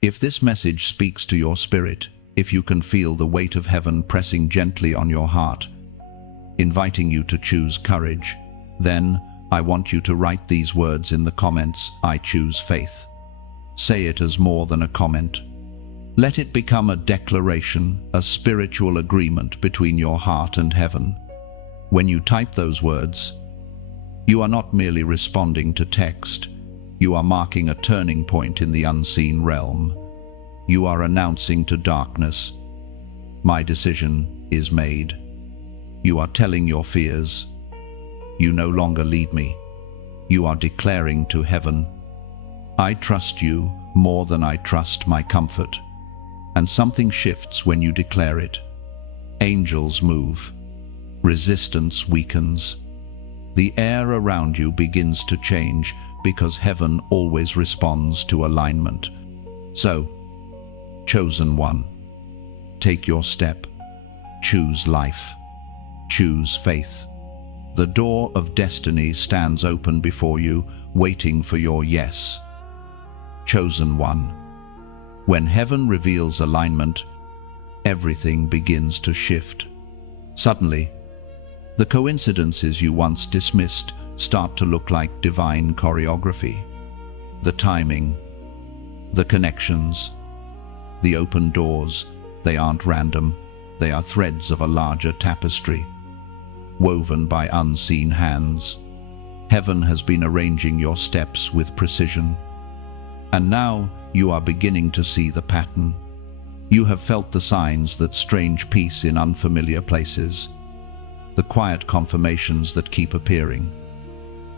If this message speaks to your spirit, if you can feel the weight of heaven pressing gently on your heart, inviting you to choose courage, then I want you to write these words in the comments: I choose faith. Say it as more than a comment. Let it become a declaration, a spiritual agreement between your heart and heaven. When you type those words, you are not merely responding to text, you are marking a turning point in the unseen realm. You are announcing to darkness, my decision is made. You are telling your fears, you no longer lead me. You are declaring to heaven, I trust you more than I trust my comfort. And something shifts when you declare it. Angels move. Resistance weakens. The air around you begins to change because heaven always responds to alignment. So, chosen one, take your step. Choose life. Choose faith. The door of destiny stands open before you, waiting for your yes. Chosen one. When heaven reveals alignment, everything begins to shift. Suddenly, the coincidences you once dismissed start to look like divine choreography. The timing, the connections, the open doors, they aren't random, they are threads of a larger tapestry, woven by unseen hands. Heaven has been arranging your steps with precision. And now you are beginning to see the pattern. You have felt the signs that strange peace in unfamiliar places, the quiet confirmations that keep appearing,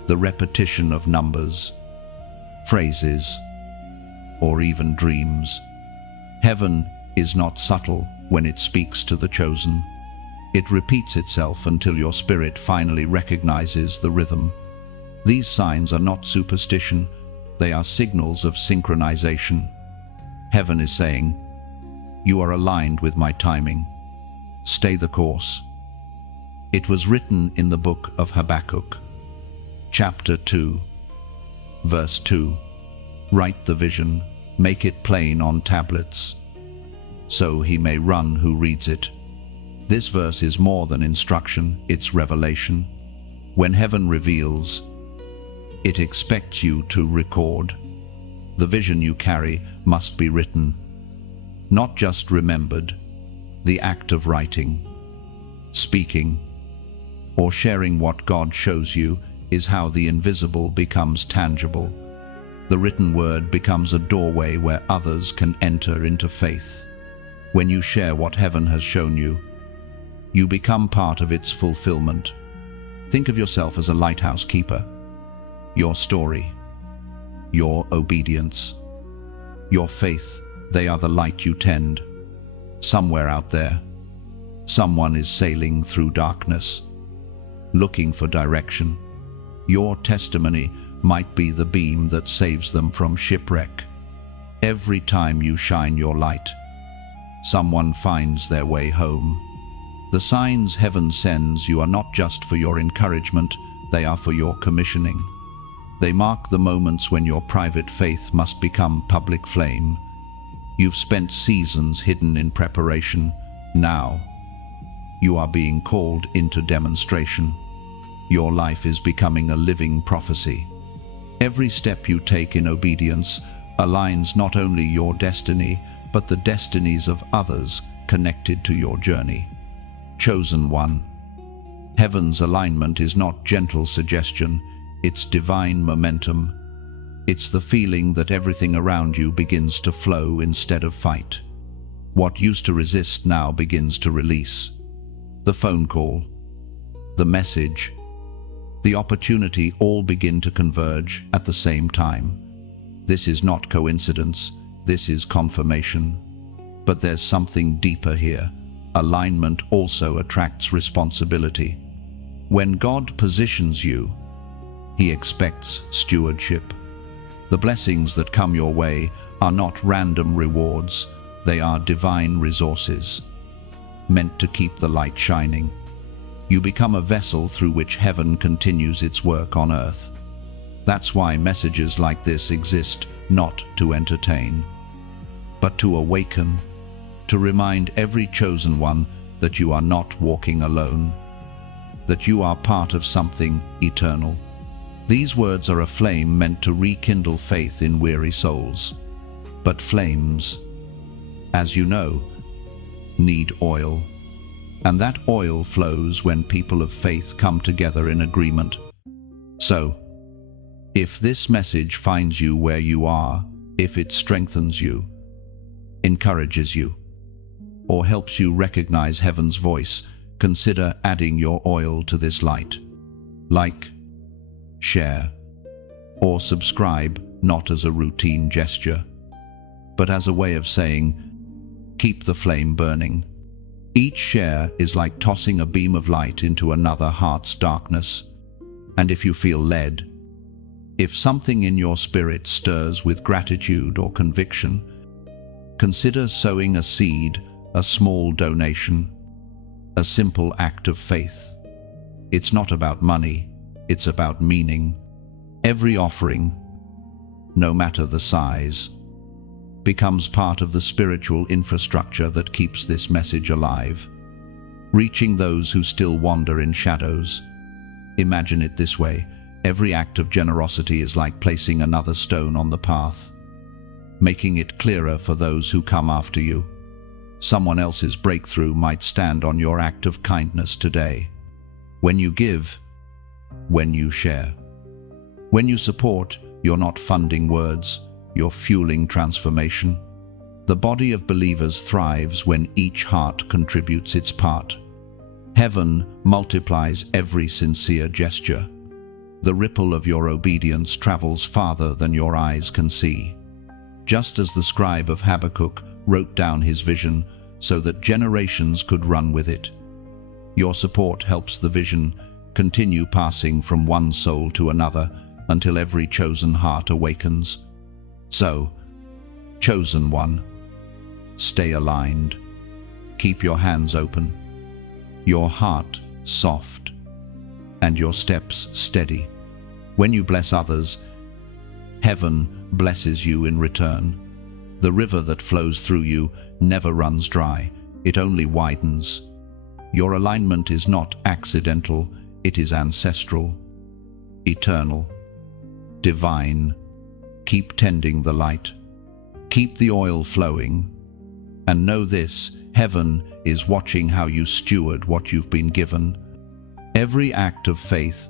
the repetition of numbers, phrases, or even dreams. Heaven is not subtle when it speaks to the chosen. It repeats itself until your spirit finally recognizes the rhythm. These signs are not superstition, they are signals of synchronization. Heaven is saying, you are aligned with my timing. Stay the course. It was written in the book of Habakkuk, chapter 2, verse 2. Write the vision, make it plain on tablets, so he may run who reads it. This verse is more than instruction, it's revelation. When heaven reveals, It expects you to record. The vision you carry must be written, not just remembered. The act of writing, speaking, or sharing what God shows you is how the invisible becomes tangible. The written word becomes a doorway where others can enter into faith. When you share what heaven has shown you, you become part of its fulfillment. Think of yourself as a lighthouse keeper. Your story, your obedience, your faith, they are the light you tend. Somewhere out there, someone is sailing through darkness, looking for direction. Your testimony might be the beam that saves them from shipwreck. Every time you shine your light, someone finds their way home. The signs heaven sends you are not just for your encouragement, they are for your commissioning. They mark the moments when your private faith must become public flame. You've spent seasons hidden in preparation. Now, you are being called into demonstration. Your life is becoming a living prophecy. Every step you take in obedience aligns not only your destiny, but the destinies of others connected to your journey. Chosen one. Heaven's alignment is not gentle suggestion, it's divine momentum. It's the feeling that everything around you begins to flow instead of fight. What used to resist now begins to release. The phone call, the message, the opportunity all begin to converge at the same time. This is not coincidence, this is confirmation. But there's something deeper here. Alignment also attracts responsibility. When God positions you, He expects stewardship. The blessings that come your way are not random rewards, they are divine resources, meant to keep the light shining. You become a vessel through which heaven continues its work on earth. That's why messages like this exist, not to entertain, but to awaken, to remind every chosen one that you are not walking alone, that you are part of something eternal. These words are a flame meant to rekindle faith in weary souls. But flames, as you know, need oil. And that oil flows when people of faith come together in agreement. So, if this message finds you where you are, if it strengthens you, encourages you, or helps you recognize heaven's voice, consider adding your oil to this light. Like, share, or subscribe, not as a routine gesture, but as a way of saying, keep the flame burning. Each share is like tossing a beam of light into another heart's darkness. And if you feel led, if something in your spirit stirs with gratitude or conviction, consider sowing a seed, a small donation, a simple act of faith. It's not about money, it's about meaning. Every offering, no matter the size, becomes part of the spiritual infrastructure that keeps this message alive, reaching those who still wander in shadows. Imagine it this way: every act of generosity is like placing another stone on the path, making it clearer for those who come after you. Someone else's breakthrough might stand on your act of kindness today. When you give, when you share, when you support, you're not funding words, you're fueling transformation. The body of believers thrives when each heart contributes its part. Heaven multiplies every sincere gesture. The ripple of your obedience travels farther than your eyes can see. Just as the scribe of Habakkuk wrote down his vision so that generations could run with it, your support helps the vision continue passing from one soul to another until every chosen heart awakens. So, chosen one, stay aligned. Keep your hands open, your heart soft, and your steps steady. When you bless others, heaven blesses you in return. The river that flows through you never runs dry, it only widens. Your alignment is not accidental, it is ancestral, eternal. divine. Keep tending the light. Keep the oil flowing. And know this, heaven is watching how you steward what you've been given. Every act of faith,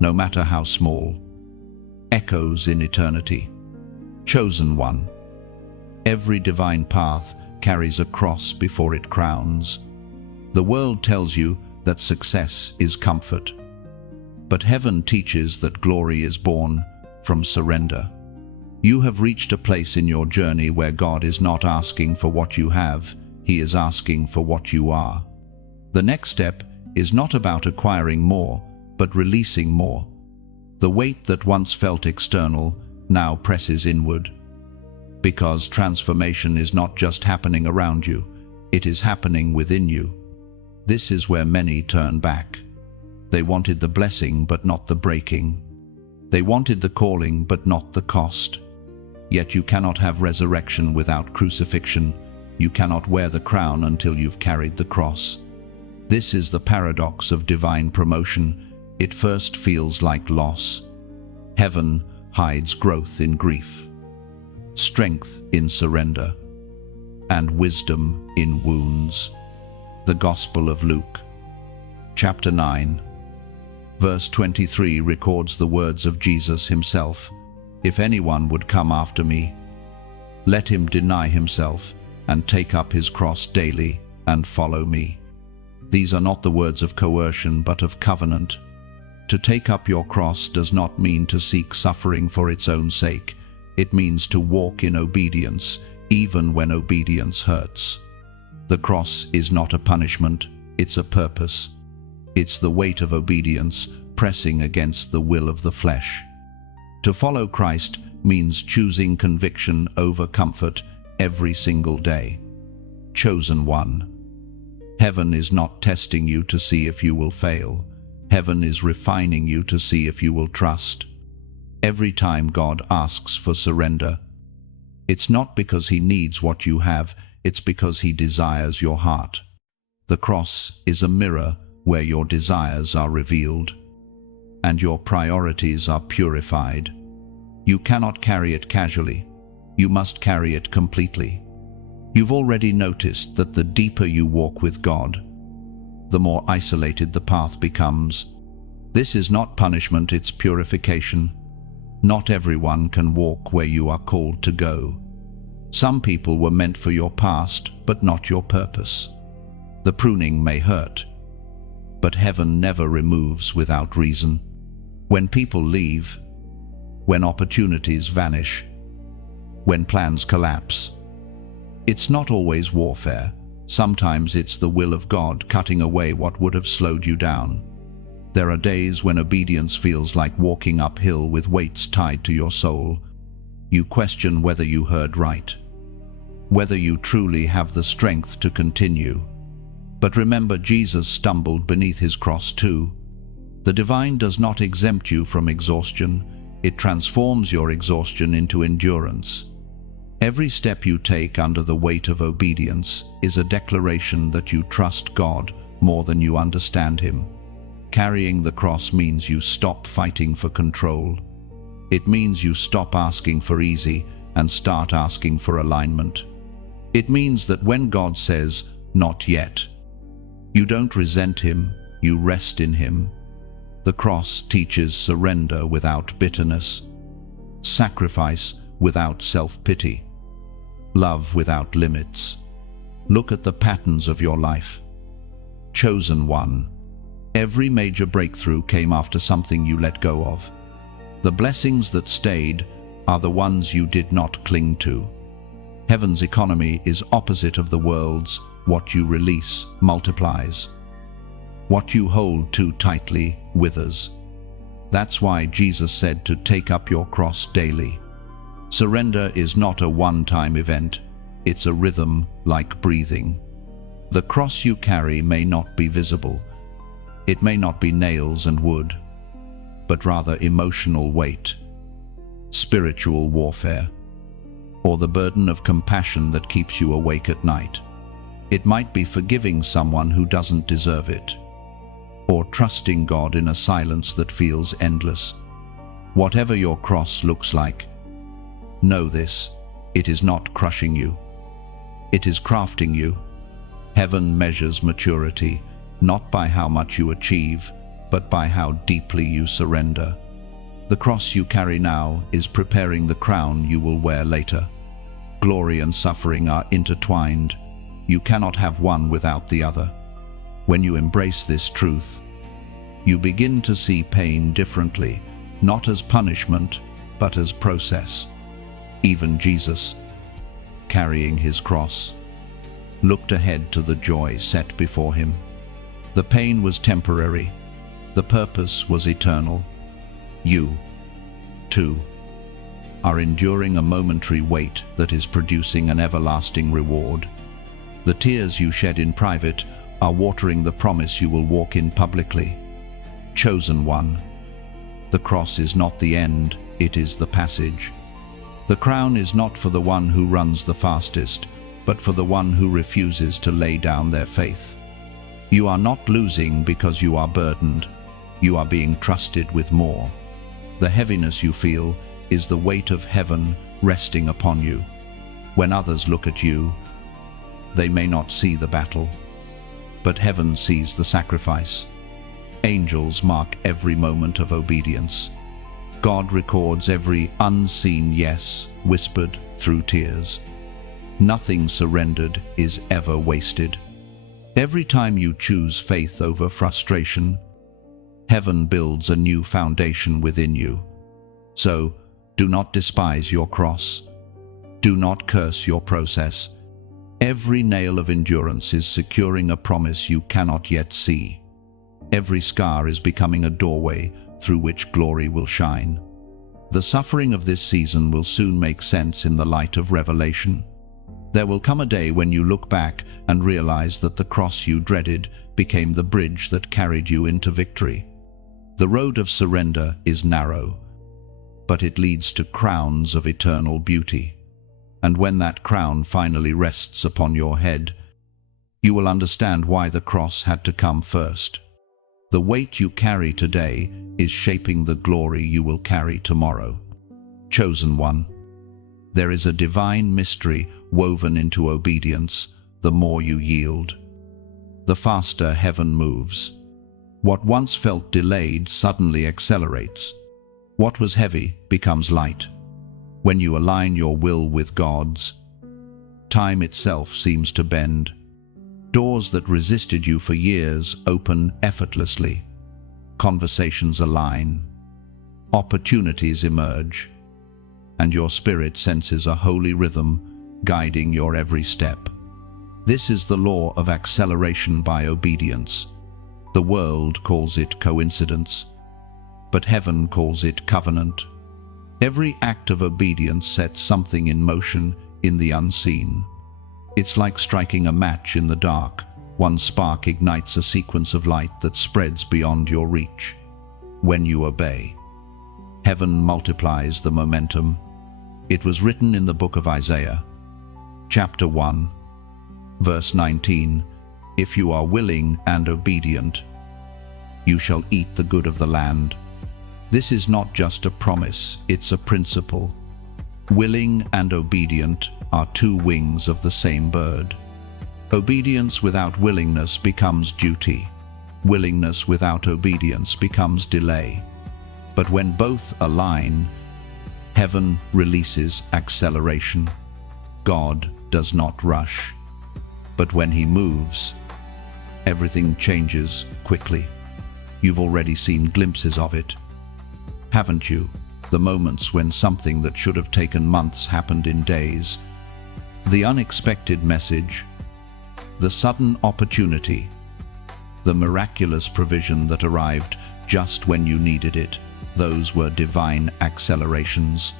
no matter how small, echoes in eternity. Chosen one. Every divine path carries a cross before it crowns. The world tells you that success is comfort, but heaven teaches that glory is born from surrender. You have reached a place in your journey where God is not asking for what you have, He is asking for what you are. The next step is not about acquiring more, but releasing more. The weight that once felt external now presses inward. Because transformation is not just happening around you, it is happening within you. This is where many turn back. They wanted the blessing but not the breaking. They wanted the calling but not the cost. Yet you cannot have resurrection without crucifixion. You cannot wear the crown until you've carried the cross. This is the paradox of divine promotion. It first feels like loss. Heaven hides growth in grief, strength in surrender, and wisdom in wounds. The Gospel of Luke, chapter 9, verse 23 records the words of Jesus himself. If anyone would come after me, let him deny himself and take up his cross daily and follow me. These are not the words of coercion but of covenant. To take up your cross does not mean to seek suffering for its own sake. It means to walk in obedience, even when obedience hurts. The cross is not a punishment, it's a purpose. It's the weight of obedience pressing against the will of the flesh. To follow Christ means choosing conviction over comfort every single day. Chosen one. Heaven is not testing you to see if you will fail. Heaven is refining you to see if you will trust. Every time God asks for surrender, it's not because He needs what you have, it's because He desires your heart. The cross is a mirror where your desires are revealed and your priorities are purified. You cannot carry it casually. You must carry it completely. You've already noticed that the deeper you walk with God, the more isolated the path becomes. This is not punishment, it's purification. Not everyone can walk where you are called to go. Some people were meant for your past, but not your purpose. The pruning may hurt, but heaven never removes without reason. When people leave, when opportunities vanish, when plans collapse, it's not always warfare. Sometimes it's the will of God cutting away what would have slowed you down. There are days when obedience feels like walking uphill with weights tied to your soul. You question whether you heard right, whether you truly have the strength to continue. But remember, Jesus stumbled beneath His cross too. The divine does not exempt you from exhaustion. It transforms your exhaustion into endurance. Every step you take under the weight of obedience is a declaration that you trust God more than you understand Him. Carrying the cross means you stop fighting for control. It means you stop asking for easy and start asking for alignment. It means that when God says, "Not yet," you don't resent Him, you rest in Him. The cross teaches surrender without bitterness, sacrifice without self-pity, love without limits. Look at the patterns of your life. Chosen one. Every major breakthrough came after something you let go of. The blessings that stayed are the ones you did not cling to. Heaven's economy is opposite of the world's. What you release multiplies. What you hold too tightly withers. That's why Jesus said to take up your cross daily. Surrender is not a one-time event. It's a rhythm like breathing. The cross you carry may not be visible. It may not be nails and wood, but rather emotional weight, spiritual warfare, or the burden of compassion that keeps you awake at night. It might be forgiving someone who doesn't deserve it, or trusting God in a silence that feels endless. Whatever your cross looks like, know this: it is not crushing you. It is crafting you. Heaven measures maturity, not by how much you achieve, but by how deeply you surrender. The cross you carry now is preparing the crown you will wear later. Glory and suffering are intertwined. You cannot have one without the other. When you embrace this truth, you begin to see pain differently, not as punishment, but as process. Even Jesus, carrying his cross, looked ahead to the joy set before him. The pain was temporary. The purpose was eternal. You, too, are enduring a momentary weight that is producing an everlasting reward. The tears you shed in private are watering the promise you will walk in publicly. Chosen one, the cross is not the end, it is the passage. The crown is not for the one who runs the fastest, but for the one who refuses to lay down their faith. You are not losing because you are burdened. You are being trusted with more. The heaviness you feel is the weight of heaven resting upon you. When others look at you, they may not see the battle, but heaven sees the sacrifice. Angels mark every moment of obedience. God records every unseen yes whispered through tears. Nothing surrendered is ever wasted. Every time you choose faith over frustration, heaven builds a new foundation within you. So, do not despise your cross. Do not curse your process. Every nail of endurance is securing a promise you cannot yet see. Every scar is becoming a doorway through which glory will shine. The suffering of this season will soon make sense in the light of revelation. There will come a day when you look back and realize that the cross you dreaded became the bridge that carried you into victory. The road of surrender is narrow, but it leads to crowns of eternal beauty. And when that crown finally rests upon your head, you will understand why the cross had to come first. The weight you carry today is shaping the glory you will carry tomorrow. Chosen one, there is a divine mystery woven into obedience. The more you yield, the faster heaven moves. What once felt delayed suddenly accelerates. What was heavy becomes light. When you align your will with God's, time itself seems to bend. Doors that resisted you for years open effortlessly. Conversations align. Opportunities emerge. And your spirit senses a holy rhythm guiding your every step. This is the law of acceleration by obedience. The world calls it coincidence, but heaven calls it covenant. Every act of obedience sets something in motion in the unseen. It's like striking a match in the dark. One spark ignites a sequence of light that spreads beyond your reach. When you obey, heaven multiplies the momentum. It was written in the book of Isaiah, chapter 1, verse 19, "If you are willing and obedient, you shall eat the good of the land." This is not just a promise, it's a principle. Willing and obedient are two wings of the same bird. Obedience without willingness becomes duty. Willingness without obedience becomes delay. But when both align, heaven releases acceleration. God does not rush, but when he moves, everything changes quickly. You've already seen glimpses of it, haven't you? The moments when something that should have taken months happened in days. The unexpected message, the sudden opportunity, the miraculous provision that arrived just when you needed it. Those were divine accelerations.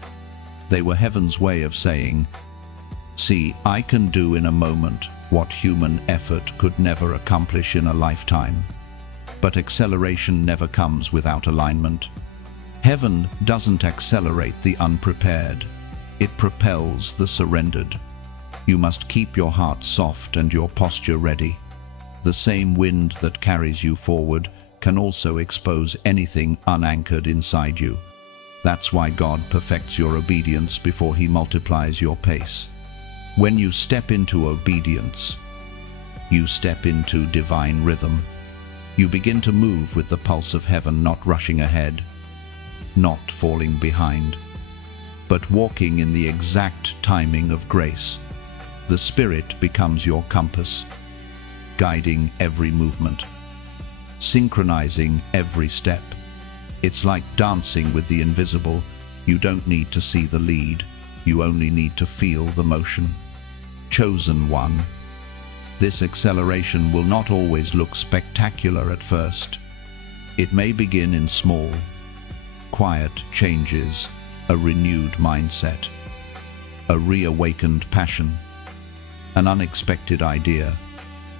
They were heaven's way of saying, "See, I can do in a moment what human effort could never accomplish in a lifetime." But acceleration never comes without alignment. Heaven doesn't accelerate the unprepared. It propels the surrendered. You must keep your heart soft and your posture ready. The same wind that carries you forward can also expose anything unanchored inside you. That's why God perfects your obedience before He multiplies your pace. When you step into obedience, you step into divine rhythm. You begin to move with the pulse of heaven, not rushing ahead, not falling behind, but walking in the exact timing of grace. The Spirit becomes your compass, guiding every movement, synchronizing every step. It's like dancing with the invisible. You don't need to see the lead, you only need to feel the motion. Chosen one. This acceleration will not always look spectacular at first. It may begin in small, quiet changes, a renewed mindset, a reawakened passion, an unexpected idea.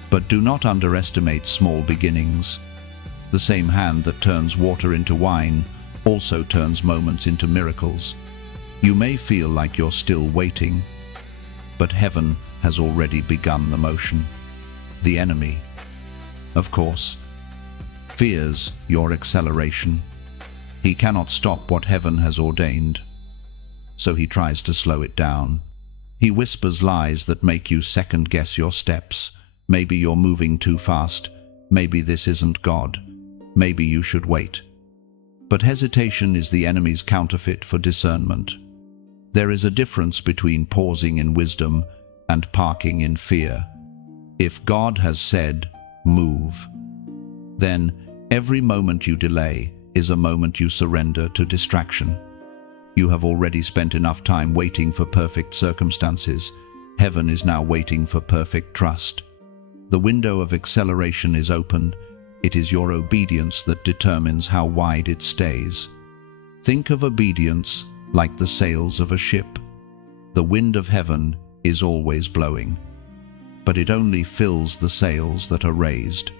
But do not underestimate small beginnings. The same hand that turns water into wine also turns moments into miracles. You may feel like you're still waiting, but heaven has already begun the motion. The enemy, of course, fears your acceleration. He cannot stop what heaven has ordained, so he tries to slow it down. He whispers lies that make you second-guess your steps. Maybe you're moving too fast. Maybe this isn't God. Maybe you should wait. But hesitation is the enemy's counterfeit for discernment. There is a difference between pausing in wisdom and parking in fear. If God has said, move, then every moment you delay is a moment you surrender to distraction. You have already spent enough time waiting for perfect circumstances. Heaven is now waiting for perfect trust. The window of acceleration is open. It is your obedience that determines how wide it stays. Think of obedience like the sails of a ship. The wind of heaven is always blowing, but it only fills the sails that are raised.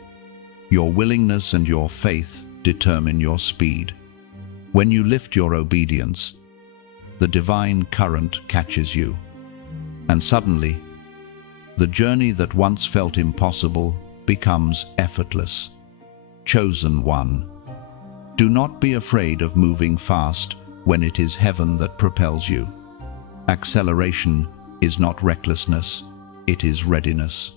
Your willingness and your faith determine your speed. When you lift your obedience, the divine current catches you, and suddenly, the journey that once felt impossible becomes effortless. Chosen one. Do not be afraid of moving fast when it is heaven that propels you. Acceleration is not recklessness, it is readiness.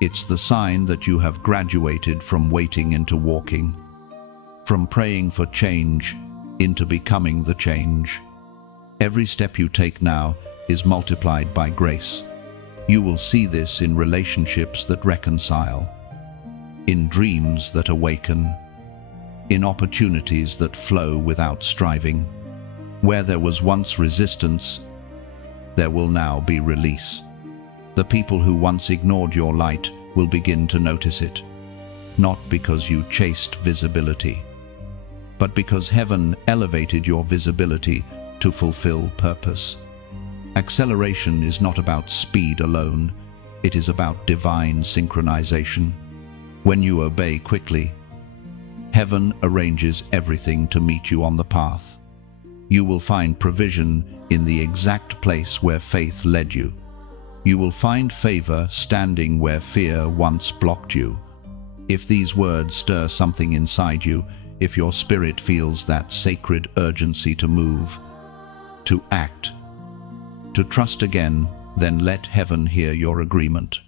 It's the sign that you have graduated from waiting into walking, from praying for change into becoming the change. Every step you take now is multiplied by grace. You will see this in relationships that reconcile, in dreams that awaken, in opportunities that flow without striving. Where there was once resistance, there will now be release. The people who once ignored your light will begin to notice it, not because you chased visibility, but because heaven elevated your visibility to fulfill purpose. Acceleration is not about speed alone, it is about divine synchronization. When you obey quickly, heaven arranges everything to meet you on the path. You will find provision in the exact place where faith led you. You will find favor standing where fear once blocked you. If these words stir something inside you, if your spirit feels that sacred urgency to move, to act, to trust again, then let heaven hear your agreement.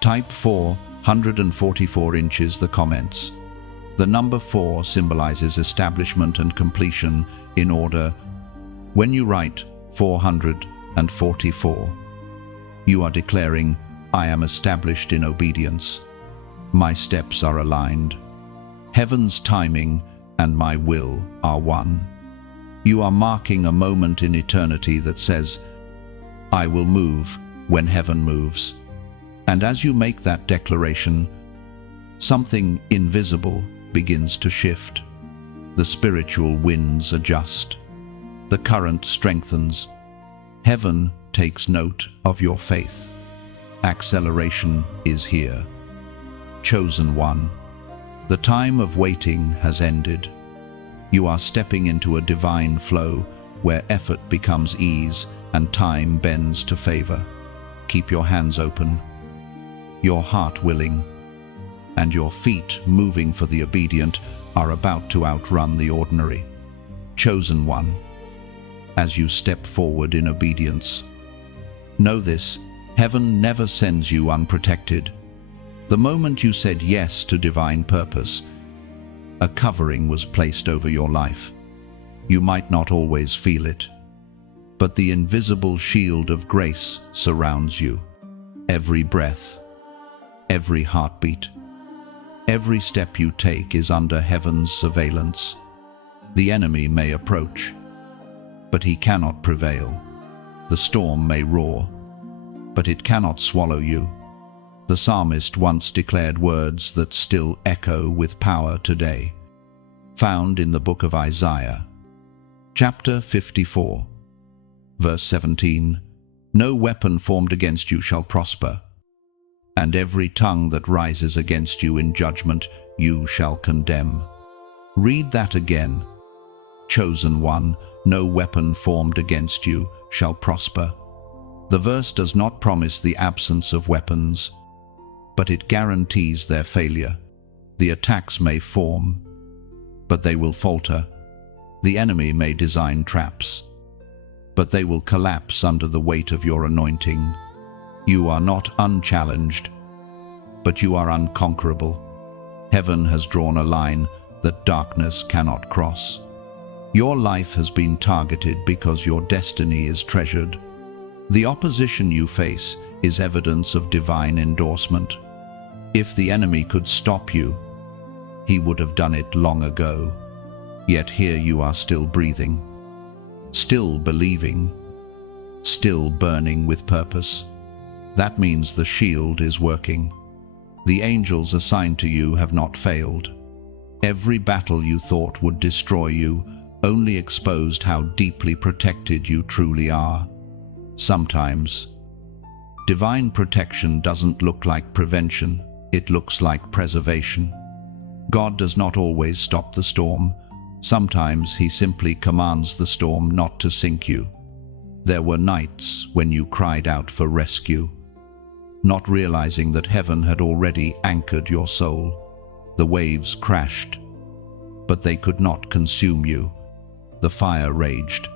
Type 444 inches the comments. The number 4 symbolizes establishment and completion in order. When you write 444, you are declaring, I am established in obedience. My steps are aligned. Heaven's timing and my will are one. You are marking a moment in eternity that says, I will move when heaven moves. And as you make that declaration, something invisible begins to shift. The spiritual winds adjust. The current strengthens. Heaven takes note of your faith. Acceleration is here. Chosen one. The time of waiting has ended. You are stepping into a divine flow where effort becomes ease and time bends to favor. Keep your hands open, your heart willing, and your feet moving, for the obedient are about to outrun the ordinary. chosen one, as you step forward in obedience. Know this, heaven never sends you unprotected. The moment you said yes to divine purpose, a covering was placed over your life. You might not always feel it, but the invisible shield of grace surrounds you. Every breath, every heartbeat, every step you take is under heaven's surveillance. The enemy may approach, but he cannot prevail. The storm may roar, but it cannot swallow you. The psalmist once declared words that still echo with power today, found in the book of Isaiah, chapter 54, verse 17, "No weapon formed against you shall prosper, and every tongue that rises against you in judgment you shall condemn." Read that again. Chosen one, no weapon formed against you shall prosper. The verse does not promise the absence of weapons, but it guarantees their failure. The attacks may form, but they will falter. The enemy may design traps, but they will collapse under the weight of your anointing. You are not unchallenged, but you are unconquerable. Heaven has drawn a line that darkness cannot cross. Your life has been targeted because your destiny is treasured. The opposition you face is evidence of divine endorsement. If the enemy could stop you, he would have done it long ago. Yet here you are still breathing, still believing, still burning with purpose. That means the shield is working. The angels assigned to you have not failed. Every battle you thought would destroy you only exposed how deeply protected you truly are. Sometimes, divine protection doesn't look like prevention, it looks like preservation. God does not always stop the storm. Sometimes he simply commands the storm not to sink you. There were nights when you cried out for rescue, not realizing that heaven had already anchored your soul. The waves crashed, but they could not consume you. The fire raged,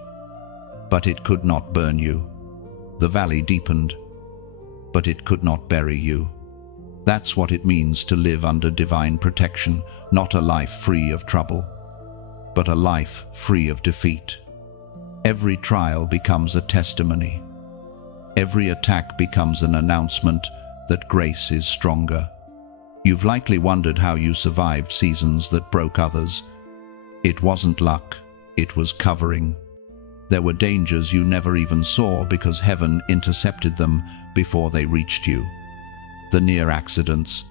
but it could not burn you. The valley deepened, but it could not bury you. That's what it means to live under divine protection, not a life free of trouble, but a life free of defeat. Every trial becomes a testimony. Every attack becomes an announcement that grace is stronger. You've likely wondered how you survived seasons that broke others. It wasn't luck, it was covering. There were dangers you never even saw because heaven intercepted them before they reached you. The near accidents,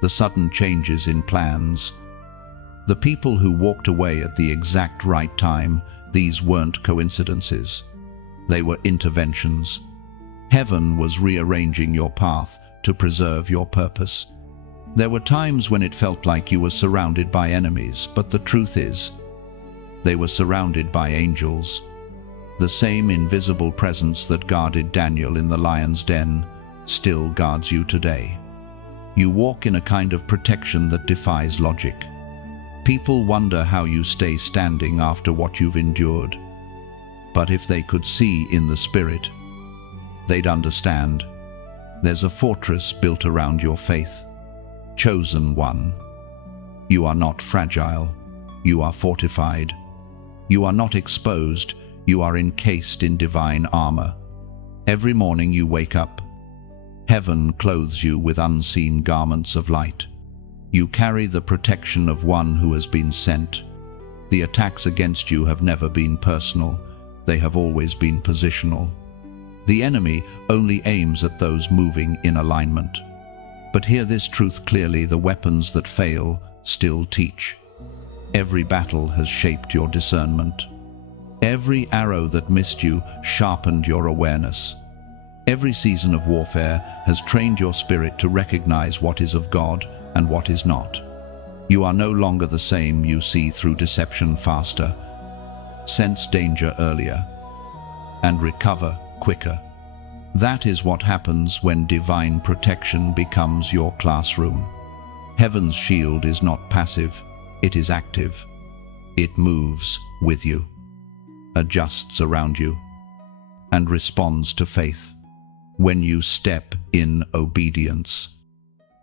the sudden changes in plans, the people who walked away at the exact right time, these weren't coincidences. They were interventions. Heaven was rearranging your path to preserve your purpose. There were times when it felt like you were surrounded by enemies, but the truth is, they were surrounded by angels. The same invisible presence that guarded Daniel in the lion's den still guards you today. You walk in a kind of protection that defies logic. People wonder how you stay standing after what you've endured. But if they could see in the spirit, they'd understand. There's a fortress built around your faith. Chosen one. You are not fragile. You are fortified. You are not exposed. You are encased in divine armor. Every morning you wake up, heaven clothes you with unseen garments of light. You carry the protection of one who has been sent. The attacks against you have never been personal. They have always been positional. The enemy only aims at those moving in alignment. But hear this truth clearly: the weapons that fail still teach. Every battle has shaped your discernment. Every arrow that missed you sharpened your awareness. Every season of warfare has trained your spirit to recognize what is of God and what is not. You are no longer the same. You see through deception faster, sense danger earlier, and recover quicker. That is what happens when divine protection becomes your classroom. Heaven's shield is not passive, it is active. It moves with you, adjusts around you, and responds to faith. When you step in obedience,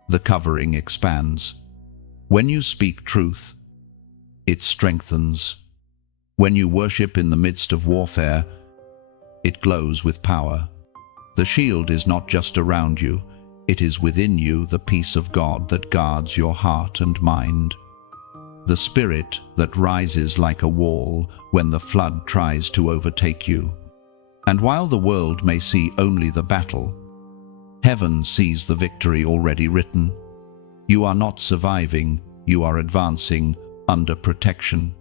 the covering expands. When you speak truth, it strengthens. When you worship in the midst of warfare, it glows with power. The shield is not just around you, it is within you, the peace of God that guards your heart and mind. The spirit that rises like a wall when the flood tries to overtake you. And while the world may see only the battle, heaven sees the victory already written. You are not surviving, you are advancing under protection.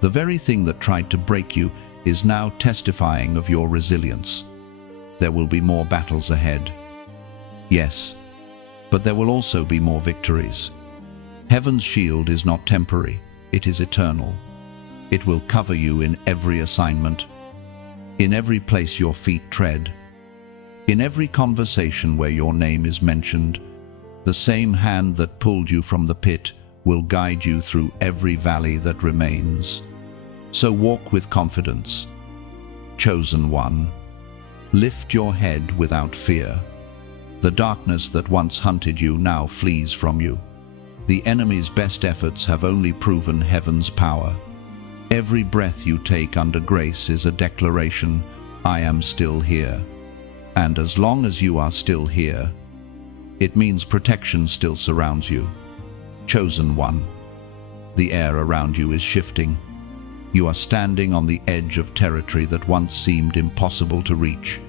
The very thing that tried to break you is now testifying of your resilience. There will be more battles ahead. Yes, but there will also be more victories. Heaven's shield is not temporary, it is eternal. It will cover you in every assignment, in every place your feet tread, in every conversation where your name is mentioned. The same hand that pulled you from the pit will guide you through every valley that remains. So walk with confidence. Chosen one, lift your head without fear. The darkness that once hunted you now flees from you. The enemy's best efforts have only proven heaven's power. Every breath you take under grace is a declaration, I am still here. And as long as you are still here, it means protection still surrounds you. Chosen one, the air around you is shifting. You are standing on the edge of territory that once seemed impossible to reach.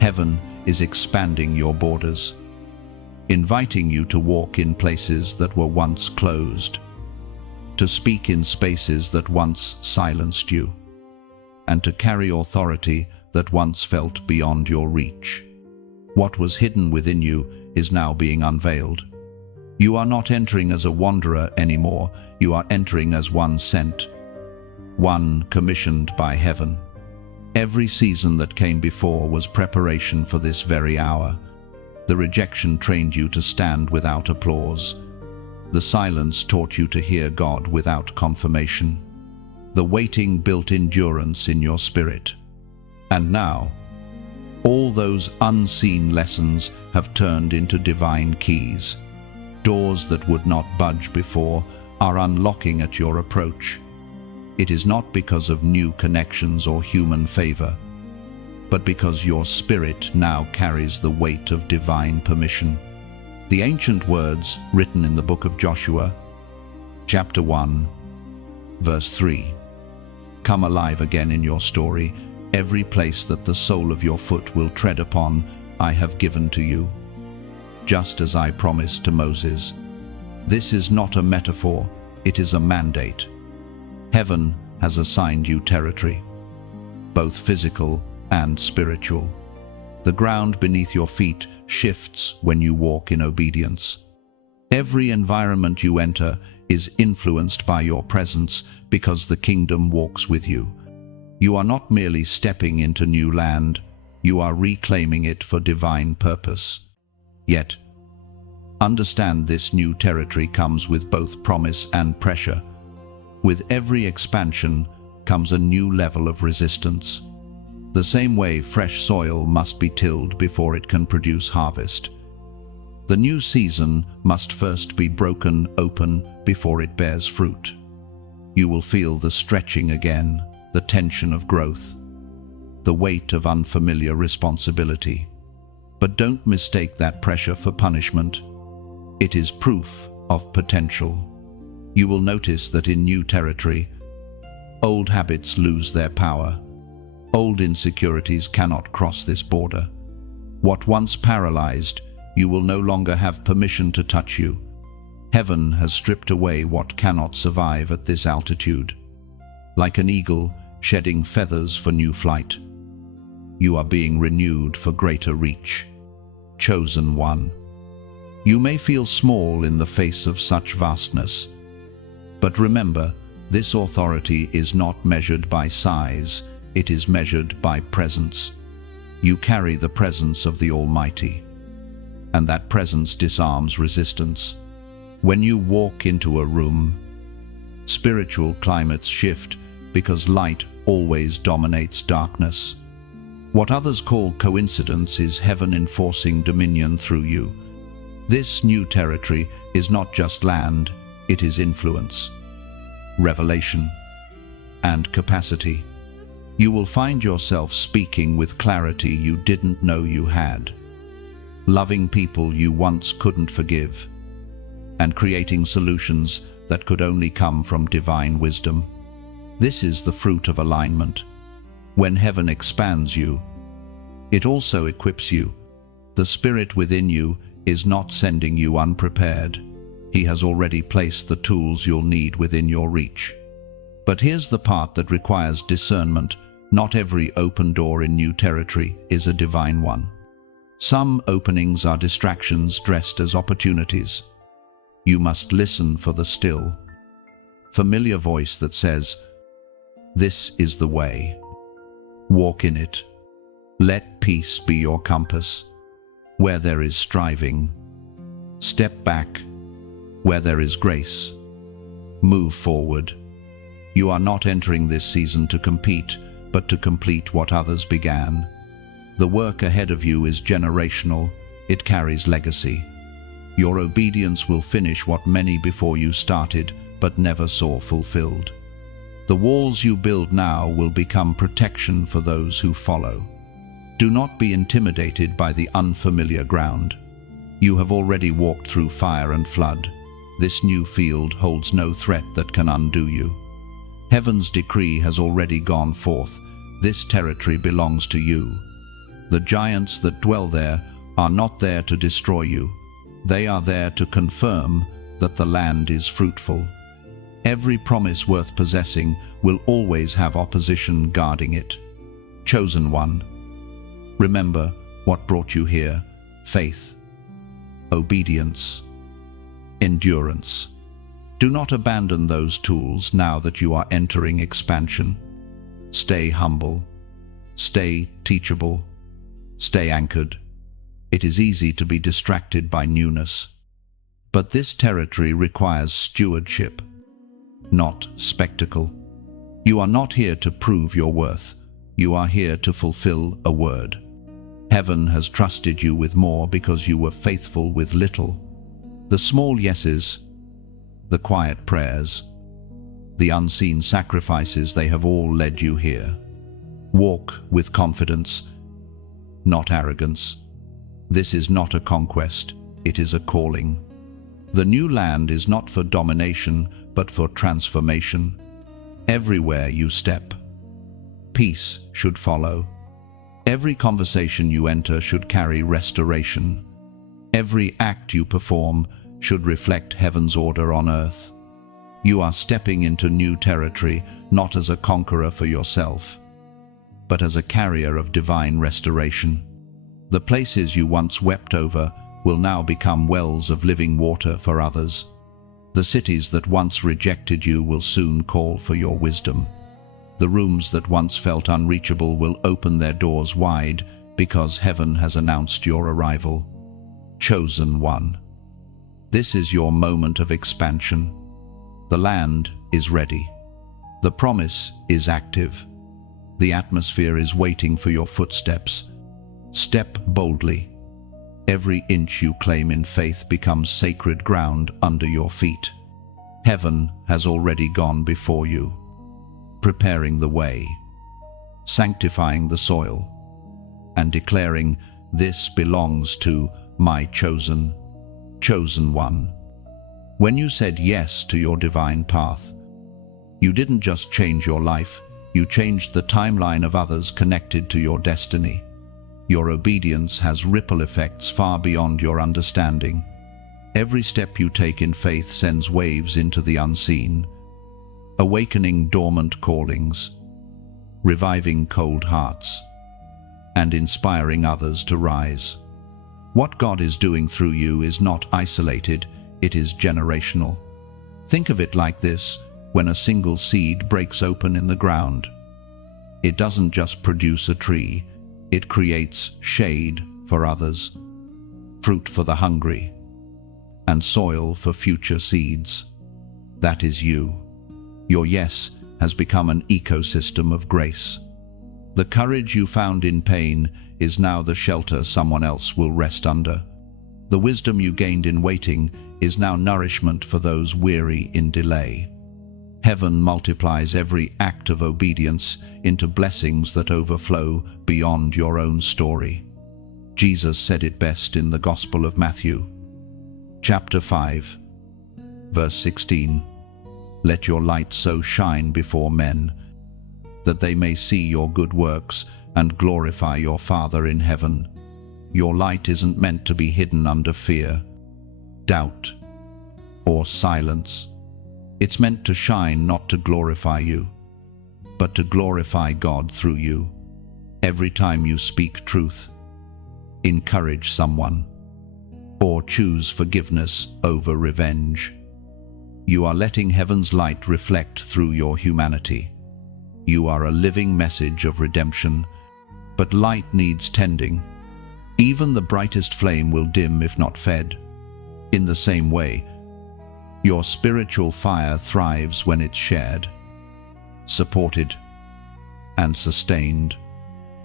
Heaven is expanding your borders, inviting you to walk in places that were once closed, to speak in spaces that once silenced you, and to carry authority that once felt beyond your reach. What was hidden within you is now being unveiled. You are not entering as a wanderer anymore, you are entering as one sent, one commissioned by heaven. Every season that came before was preparation for this very hour. The rejection trained you to stand without applause. The silence taught you to hear God without confirmation. The waiting built endurance in your spirit. And now, all those unseen lessons have turned into divine keys. Doors that would not budge before are unlocking at your approach. It is not because of new connections or human favor, but because your spirit now carries the weight of divine permission. The ancient words written in the book of Joshua, chapter 1, verse 3, come alive again in your story. Every place that the sole of your foot will tread upon, I have given to you, just as I promised to Moses. This is not a metaphor, it is a mandate. Heaven has assigned you territory, both physical and spiritual. The ground beneath your feet shifts when you walk in obedience. Every environment you enter is influenced by your presence because the kingdom walks with you. You are not merely stepping into new land, you are reclaiming it for divine purpose. Yet, understand this new territory comes with both promise and pressure. With every expansion comes a new level of resistance. The same way fresh soil must be tilled before it can produce harvest. The new season must first be broken open before it bears fruit. You will feel the stretching again, the tension of growth, the weight of unfamiliar responsibility. But don't mistake that pressure for punishment. It is proof of potential. You will notice that in new territory, old habits lose their power. Old insecurities cannot cross this border. What once paralyzed, you will no longer have permission to touch you. Heaven has stripped away what cannot survive at this altitude. Like an eagle shedding feathers for new flight, you are being renewed for greater reach. Chosen one. You may feel small in the face of such vastness, but remember, this authority is not measured by size, it is measured by presence. You carry the presence of the Almighty, and that presence disarms resistance. When you walk into a room, Spiritual climates shift because light always dominates darkness. What others call coincidence is heaven enforcing dominion through you. This new territory is not just land, it is influence, revelation, and capacity. You will find yourself speaking with clarity you didn't know you had, loving people you once couldn't forgive, and creating solutions that could only come from divine wisdom. This is the fruit of alignment. When heaven expands you, it also equips you. The Spirit within you is not sending you unprepared. He has already placed the tools you'll need within your reach. But here's the part that requires discernment. Not every open door in new territory is a divine one. Some openings are distractions dressed as opportunities. You must listen for the still, familiar voice that says, "This is the way. Walk in it. Let peace be your compass. Where there is striving, step back. Where there is grace, move forward." You are not entering this season to compete, but to complete what others began. The work ahead of you is generational. It carries legacy. Your obedience will finish what many before you started, but never saw fulfilled. The walls you build now will become protection for those who follow. Do not be intimidated by the unfamiliar ground. You have already walked through fire and flood. This new field holds no threat that can undo you. Heaven's decree has already gone forth. This territory belongs to you. The giants that dwell there are not there to destroy you. They are there to confirm that the land is fruitful. Every promise worth possessing will always have opposition guarding it. Chosen one, remember what brought you here: faith, obedience, endurance. Do not abandon those tools now that you are entering expansion. Stay humble, stay teachable, stay anchored. It is easy to be distracted by newness, but this territory requires stewardship, not spectacle. You are not here to prove your worth. You are here to fulfill a word. Heaven has trusted you with more because you were faithful with little. The small yeses, the quiet prayers, the unseen sacrifices, they have all led you here. Walk with confidence, not arrogance. This is not a conquest, it is a calling. The new land is not for domination, but for transformation. Everywhere you step, peace should follow. Every conversation you enter should carry restoration. Every act you perform should reflect heaven's order on earth. You are stepping into new territory, not as a conqueror for yourself, but as a carrier of divine restoration. The places you once wept over will now become wells of living water for others. The cities that once rejected you will soon call for your wisdom. The rooms that once felt unreachable will open their doors wide because heaven has announced your arrival. Chosen one. This is your moment of expansion. The land is ready. The promise is active. The atmosphere is waiting for your footsteps. Step boldly. Every inch you claim in faith becomes sacred ground under your feet. Heaven has already gone before you, preparing the way, sanctifying the soil, and declaring, "This belongs to my chosen one." When you said yes to your divine path, you didn't just change your life, you changed the timeline of others connected to your destiny. Your obedience has ripple effects far beyond your understanding. Every step you take in faith sends waves into the unseen, awakening dormant callings, reviving cold hearts, and inspiring others to rise. What God is doing through you is not isolated, it is generational. Think of it like this: when a single seed breaks open in the ground, it doesn't just produce a tree, it creates shade for others, fruit for the hungry, and soil for future seeds. That is you. Your yes has become an ecosystem of grace. The courage you found in pain is now the shelter someone else will rest under. The wisdom you gained in waiting is now nourishment for those weary in delay. Heaven multiplies every act of obedience into blessings that overflow beyond your own story. Jesus said it best in the Gospel of Matthew, chapter 5, verse 16. Let your light so shine before men, that they may see your good works and glorify your Father in heaven. Your light isn't meant to be hidden under fear, doubt, or silence. It's meant to shine not to glorify you, but to glorify God through you. Every time you speak truth, encourage someone, or choose forgiveness over revenge, you are letting heaven's light reflect through your humanity. You are a living message of redemption, but light needs tending. Even the brightest flame will dim if not fed. In the same way, your spiritual fire thrives when it's shared, supported, and sustained.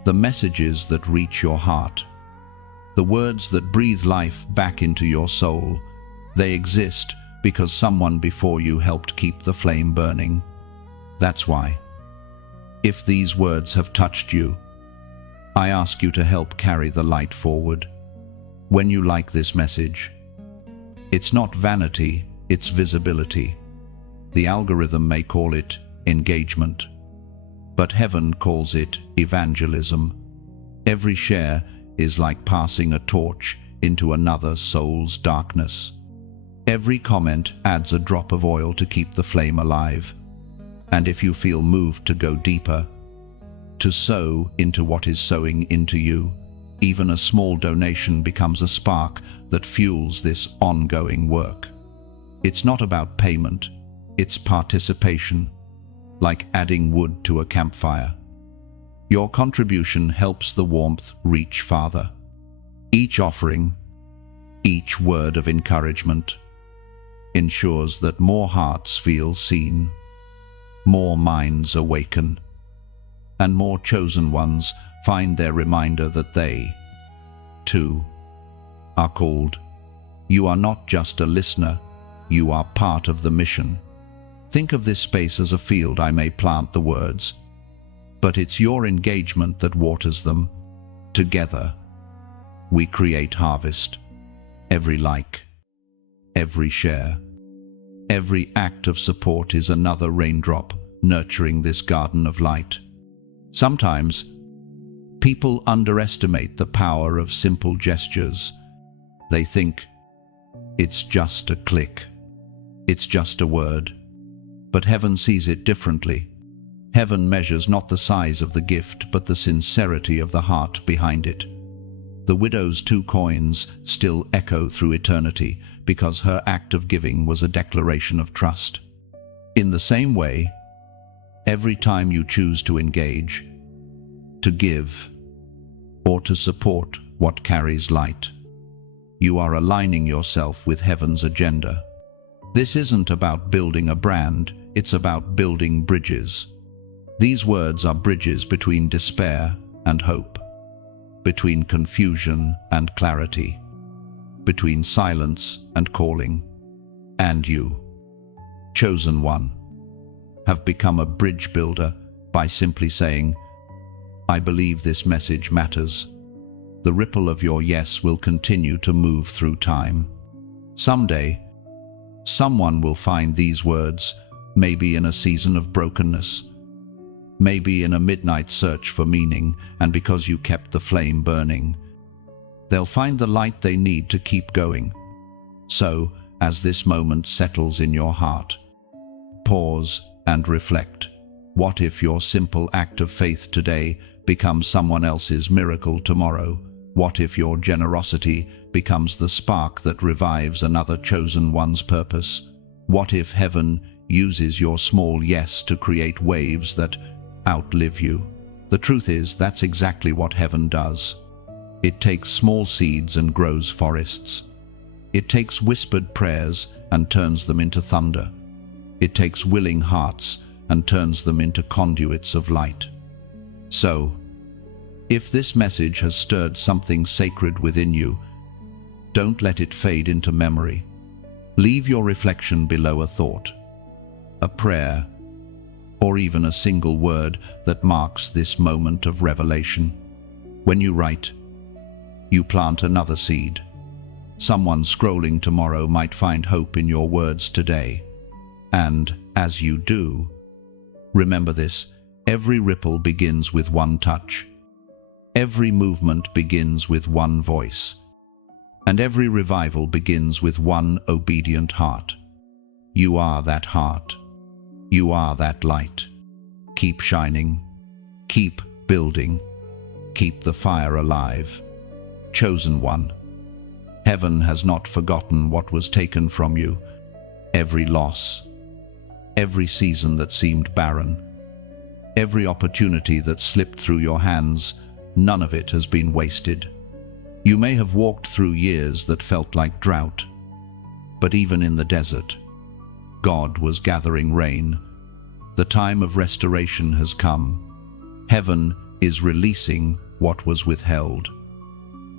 The messages that reach your heart, the words that breathe life back into your soul, they exist because someone before you helped keep the flame burning. That's why, if these words have touched you, I ask you to help carry the light forward. When you like this message, it's not vanity, it's visibility. The algorithm may call it engagement, but heaven calls it evangelism. Every share is like passing a torch into another soul's darkness. Every comment adds a drop of oil to keep the flame alive. And if you feel moved to go deeper, to sow into what is sowing into you, even a small donation becomes a spark that fuels this ongoing work. It's not about payment, it's participation, like adding wood to a campfire. Your contribution helps the warmth reach farther. Each offering, each word of encouragement, ensures that more hearts feel seen, more minds awaken, and more chosen ones find their reminder that they, too, are called. You are not just a listener, you are part of the mission. Think of this space as a field. I may plant the words, but it's your engagement that waters them. Together, we create harvest. Every like, every share, every act of support is another raindrop nurturing this garden of light. Sometimes, people underestimate the power of simple gestures. They think, it's just a click, it's just a word. But heaven sees it differently. Heaven measures not the size of the gift, but the sincerity of the heart behind it. The widow's 2 coins still echo through eternity because her act of giving was a declaration of trust. In the same way, every time you choose to engage, to give, or to support what carries light, you are aligning yourself with heaven's agenda. This isn't about building a brand, it's about building bridges. These words are bridges between despair and hope, between confusion and clarity, between silence and calling. And you, chosen one, have become a bridge builder by simply saying, I believe this message matters. The ripple of your yes will continue to move through time. Someday, someone will find these words, maybe in a season of brokenness, maybe in a midnight search for meaning, and because you kept the flame burning, they'll find the light they need to keep going. So, as this moment settles in your heart, pause and reflect. What if your simple act of faith today becomes someone else's miracle tomorrow? What if your generosity becomes the spark that revives another chosen one's purpose? What if heaven uses your small yes to create waves that outlive you? The truth is, that's exactly what heaven does. It takes small seeds and grows forests. It takes whispered prayers and turns them into thunder. It takes willing hearts and turns them into conduits of light. So, if this message has stirred something sacred within you, don't let it fade into memory. Leave your reflection below a thought, a prayer, or even a single word that marks this moment of revelation. When you write, you plant another seed. Someone scrolling tomorrow might find hope in your words today. And, as you do, remember this: every ripple begins with one touch. Every movement begins with one voice. And every revival begins with one obedient heart. You are that heart. You are that light. Keep shining. Keep building. Keep the fire alive. Chosen one. Heaven has not forgotten what was taken from you. Every loss. Every season that seemed barren. Every opportunity that slipped through your hands, none of it has been wasted. You may have walked through years that felt like drought, but even in the desert, God was gathering rain. The time of restoration has come. Heaven is releasing what was withheld,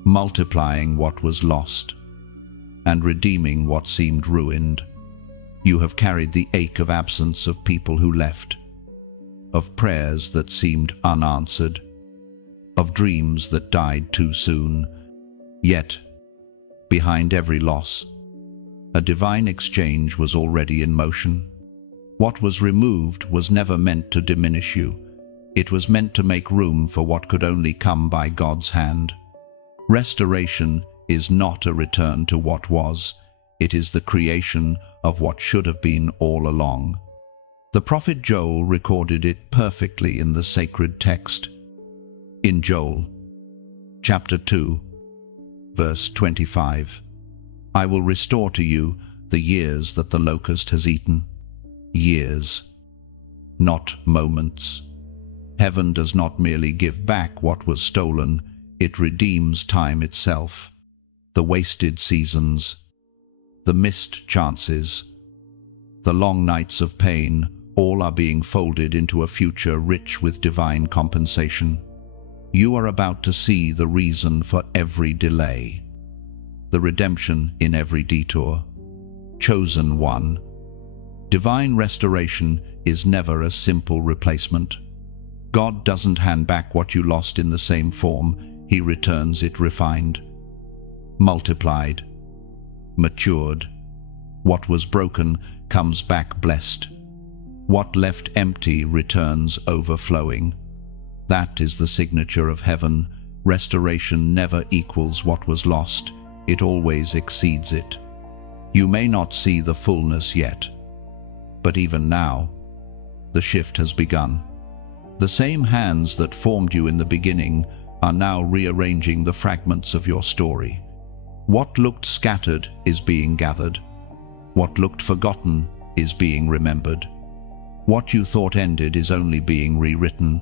multiplying what was lost, and redeeming what seemed ruined. You have carried the ache of absence of people who left, of prayers that seemed unanswered, of dreams that died too soon. Yet, behind every loss, a divine exchange was already in motion. What was removed was never meant to diminish you. It was meant to make room for what could only come by God's hand. Restoration is not a return to what was. It is the creation of what should have been all along. The prophet Joel recorded it perfectly in the sacred text. In Joel, chapter 2, verse 25, I will restore to you the years that the locust has eaten. Years, not moments. Heaven does not merely give back what was stolen, it redeems time itself. The wasted seasons, the missed chances, the long nights of pain, all are being folded into a future rich with divine compensation. You are about to see the reason for every delay, the redemption in every detour. Chosen one. Divine restoration is never a simple replacement. God doesn't hand back what you lost in the same form. He returns it refined, multiplied, matured. What was broken comes back blessed. What left empty returns overflowing. That is the signature of heaven. Restoration never equals what was lost. It always exceeds it. You may not see the fullness yet, but even now, the shift has begun. The same hands that formed you in the beginning are now rearranging the fragments of your story. What looked scattered is being gathered. What looked forgotten is being remembered. What you thought ended is only being rewritten.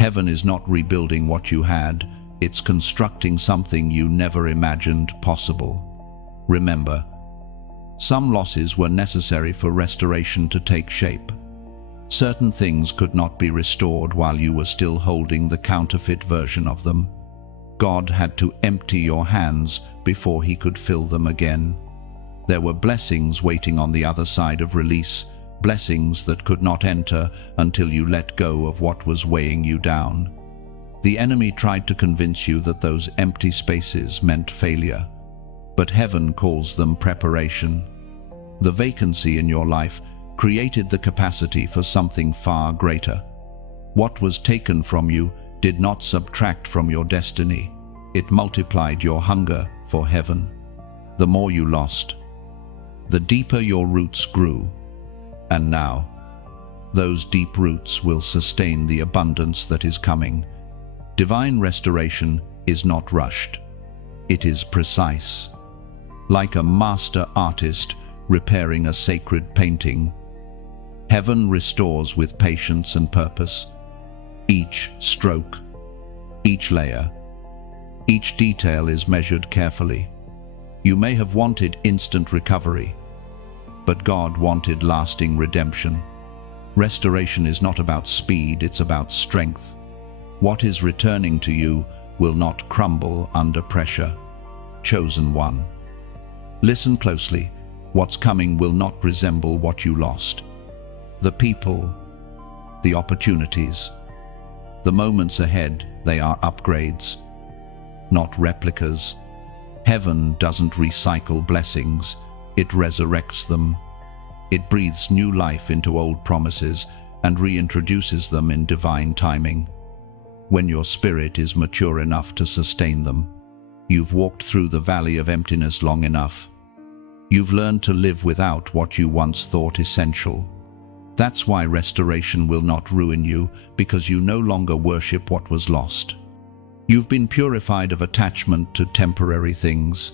Heaven is not rebuilding what you had, it's constructing something you never imagined possible. Remember, some losses were necessary for restoration to take shape. Certain things could not be restored while you were still holding the counterfeit version of them. God had to empty your hands before he could fill them again. There were blessings waiting on the other side of release, blessings that could not enter until you let go of what was weighing you down. The enemy tried to convince you that those empty spaces meant failure, but heaven calls them preparation. The vacancy in your life created the capacity for something far greater. What was taken from you did not subtract from your destiny. It multiplied your hunger for heaven. The more you lost, the deeper your roots grew. And now, those deep roots will sustain the abundance that is coming. Divine restoration is not rushed. It is precise. Like a master artist repairing a sacred painting, heaven restores with patience and purpose. Each stroke, each layer, each detail is measured carefully. You may have wanted instant recovery, but God wanted lasting redemption. Restoration is not about speed, it's about strength. What is returning to you will not crumble under pressure. Chosen one. Listen closely. What's coming will not resemble what you lost. The people, the opportunities, the moments ahead, they are upgrades, not replicas. Heaven doesn't recycle blessings, it resurrects them. It breathes new life into old promises and reintroduces them in divine timing. When your spirit is mature enough to sustain them, you've walked through the valley of emptiness long enough. You've learned to live without what you once thought essential. That's why restoration will not ruin you, because you no longer worship what was lost. You've been purified of attachment to temporary things.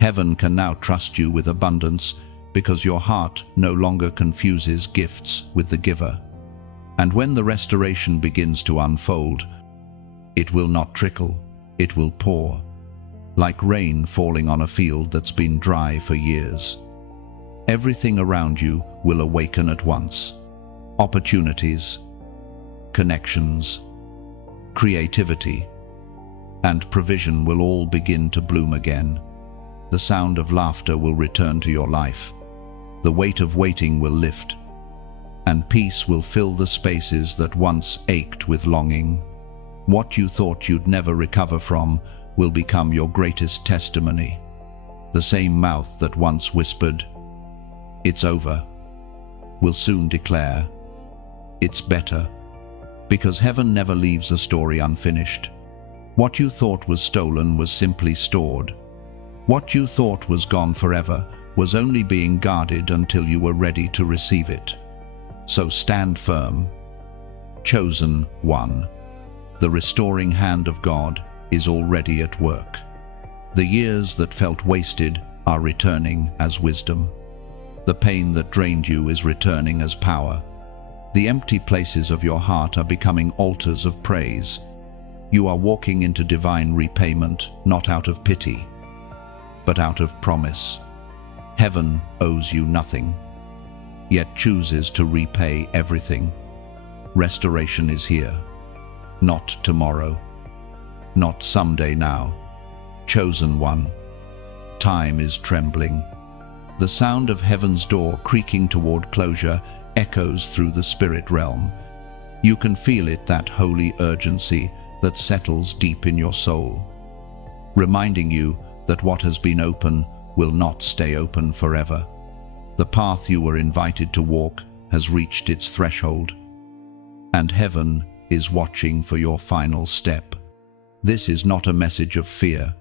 Heaven can now trust you with abundance because your heart no longer confuses gifts with the giver. And when the restoration begins to unfold, it will not trickle, it will pour, like rain falling on a field that's been dry for years. Everything around you will awaken at once. Opportunities, connections, creativity, and provision will all begin to bloom again. The sound of laughter will return to your life. The weight of waiting will lift, and peace will fill the spaces that once ached with longing. What you thought you'd never recover from will become your greatest testimony. The same mouth that once whispered, "It's over," will soon declare, "It's better," because heaven never leaves a story unfinished. What you thought was stolen was simply stored. What you thought was gone forever was only being guarded until you were ready to receive it. So stand firm. Chosen one. The restoring hand of God is already at work. The years that felt wasted are returning as wisdom. The pain that drained you is returning as power. The empty places of your heart are becoming altars of praise. You are walking into divine repayment, not out of pity, but out of promise. Heaven owes you nothing, yet chooses to repay everything. Restoration is here, not tomorrow, not someday now. Chosen one. Time is trembling. The sound of heaven's door creaking toward closure echoes through the spirit realm. You can feel it, that holy urgency that settles deep in your soul, reminding you that what has been open will not stay open forever. The path you were invited to walk has reached its threshold, and heaven is watching for your final step. This is not a message of fear,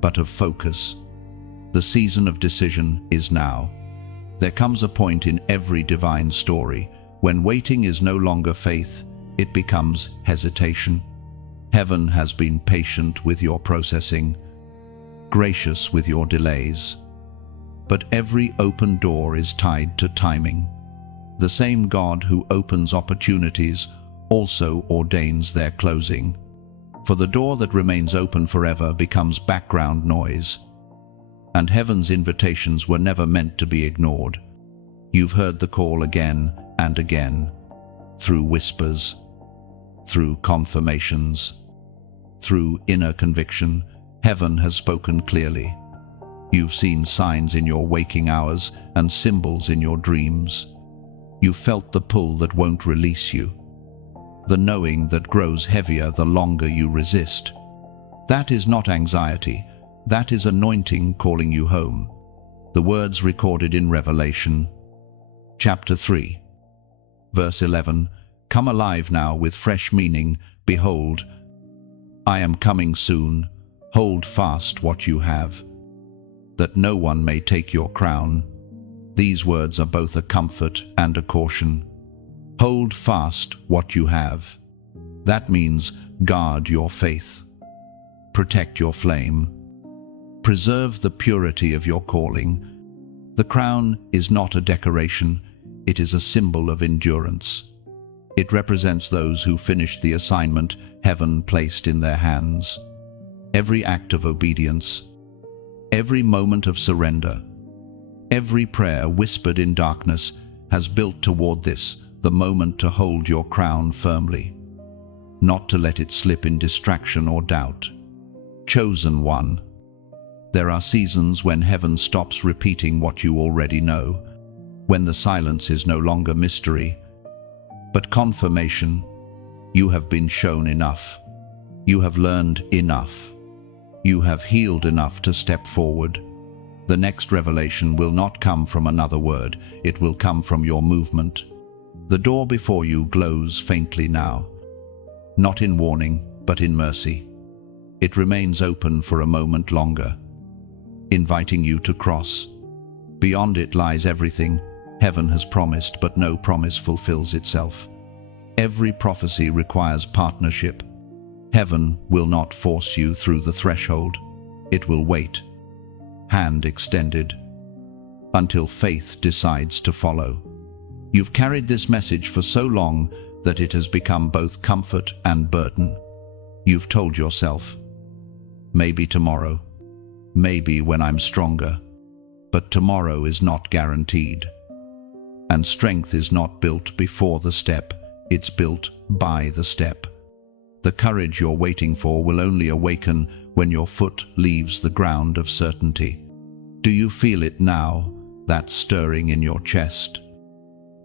but of focus. The season of decision is now. There comes a point in every divine story when waiting is no longer faith, it becomes hesitation. Heaven has been patient with your processing, gracious with your delays. But every open door is tied to timing. The same God who opens opportunities also ordains their closing. For the door that remains open forever becomes background noise. And heaven's invitations were never meant to be ignored. You've heard the call again and again, through whispers, through confirmations, through inner conviction. Heaven has spoken clearly. You've seen signs in your waking hours and symbols in your dreams. You've felt the pull that won't release you, the knowing that grows heavier the longer you resist. That is not anxiety. That is anointing calling you home. The words recorded in Revelation, chapter 3, verse 11, come alive now with fresh meaning. Behold, I am coming soon. Hold fast what you have, that no one may take your crown. These words are both a comfort and a caution. Hold fast what you have. That means guard your faith, protect your flame, preserve the purity of your calling. The crown is not a decoration, it is a symbol of endurance. It represents those who finished the assignment heaven placed in their hands. Every act of obedience, every moment of surrender, Every prayer whispered in darkness has built toward this, the moment to hold your crown firmly, not to let it slip in distraction or doubt. Chosen one. There are seasons when heaven stops repeating what you already know, when the silence is no longer mystery, but confirmation. You have been shown enough. You have learned enough. You have healed enough to step forward. The next revelation will not come from another word, it will come from your movement. The door before you glows faintly now, not in warning, but in mercy. It remains open for a moment longer, inviting you to cross. Beyond it lies everything heaven has promised, but no promise fulfills itself. Every prophecy requires partnership. Heaven will not force you through the threshold. It will wait, hand extended, until faith decides to follow. You've carried this message for so long that it has become both comfort and burden. You've told yourself, maybe tomorrow, maybe when I'm stronger, but tomorrow is not guaranteed. And strength is not built before the step, it's built by the step. The courage you're waiting for will only awaken when your foot leaves the ground of certainty. Do you feel it now, that stirring in your chest?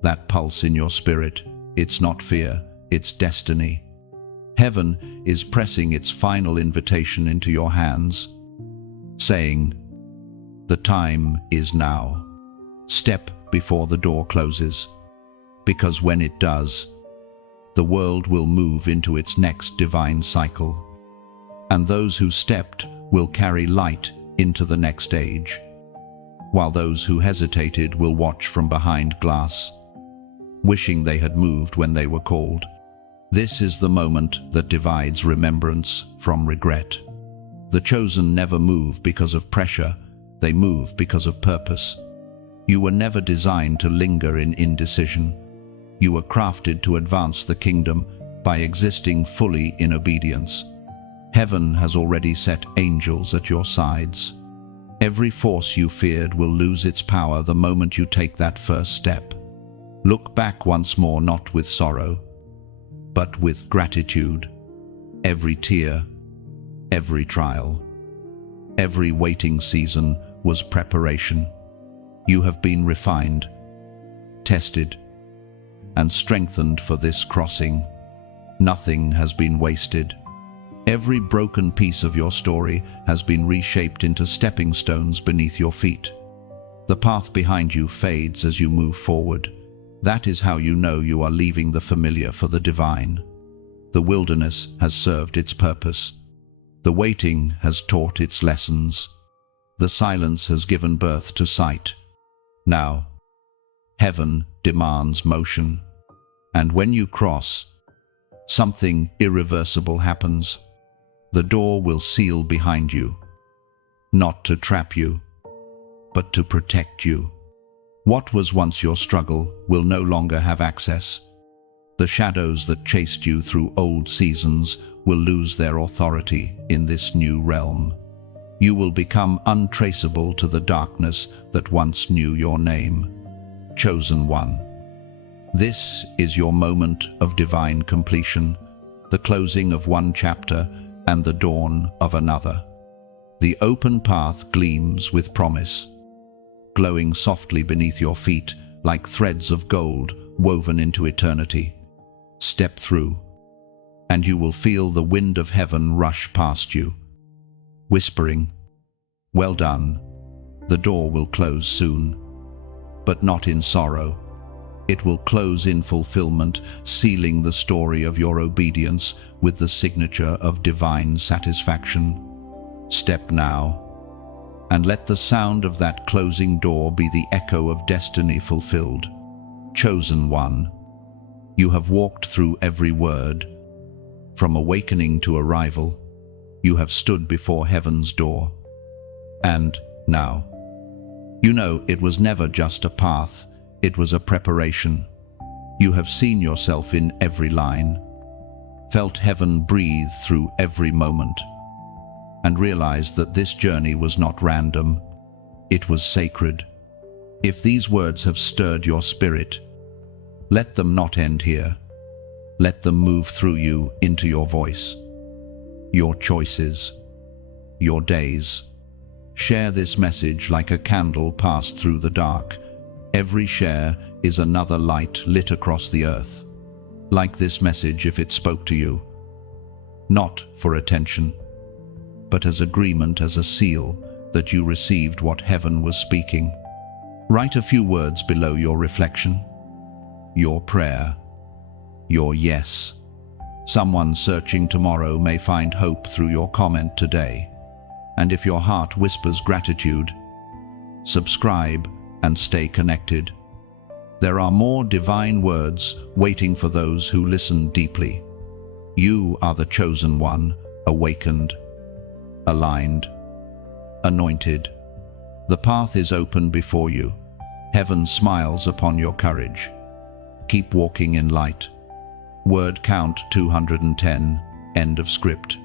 That pulse in your spirit? It's not fear, it's destiny. Heaven is pressing its final invitation into your hands, saying, the time is now. Step before the door closes, because when it does, the world will move into its next divine cycle, and those who stepped will carry light into the next age, while those who hesitated will watch from behind glass, wishing they had moved when they were called. This is the moment that divides remembrance from regret. The chosen never move because of pressure, they move because of purpose. You were never designed to linger in indecision. You were crafted to advance the kingdom by existing fully in obedience. Heaven has already set angels at your sides. Every force you feared will lose its power the moment you take that first step. Look back once more, not with sorrow, but with gratitude. Every tear, every trial, every waiting season was preparation. You have been refined, tested, and strengthened for this crossing. Nothing has been wasted. Every broken piece of your story has been reshaped into stepping stones beneath your feet. The path behind you fades as you move forward. That is how you know you are leaving the familiar for the divine. The wilderness has served its purpose. The waiting has taught its lessons. The silence has given birth to sight. Now, heaven demands motion. And when you cross, something irreversible happens. The door will seal behind you, not to trap you, but to protect you. What was once your struggle will no longer have access. The shadows that chased you through old seasons will lose their authority in this new realm. You will become untraceable to the darkness that once knew your name. Chosen one. This is your moment of divine completion, the closing of one chapter and the dawn of another. The open path gleams with promise, glowing softly beneath your feet like threads of gold woven into eternity. Step through, and you will feel the wind of heaven rush past you, whispering, well done. The door will close soon, but not in sorrow. It will close in fulfillment, sealing the story of your obedience with the signature of divine satisfaction. Step now, and let the sound of that closing door be the echo of destiny fulfilled. Chosen one, you have walked through every word. From awakening to arrival, you have stood before heaven's door. And now, you know it was never just a path, it was a preparation. You have seen yourself in every line, felt heaven breathe through every moment, and realized that this journey was not random, it was sacred. If these words have stirred your spirit, let them not end here. Let them move through you into your voice, your choices, your days. Share this message like a candle passed through the dark. Every share is another light lit across the earth. Like this message if it spoke to you, not for attention, but as agreement, as a seal that you received what heaven was speaking. Write a few words below your reflection, your prayer, your yes. Someone searching tomorrow may find hope through your comment today. And if your heart whispers gratitude, subscribe and stay connected. There are more divine words waiting for those who listen deeply. You are the chosen one, awakened, aligned, anointed. The path is open before you. Heaven smiles upon your courage. Keep walking in light. Word count 210, end of script.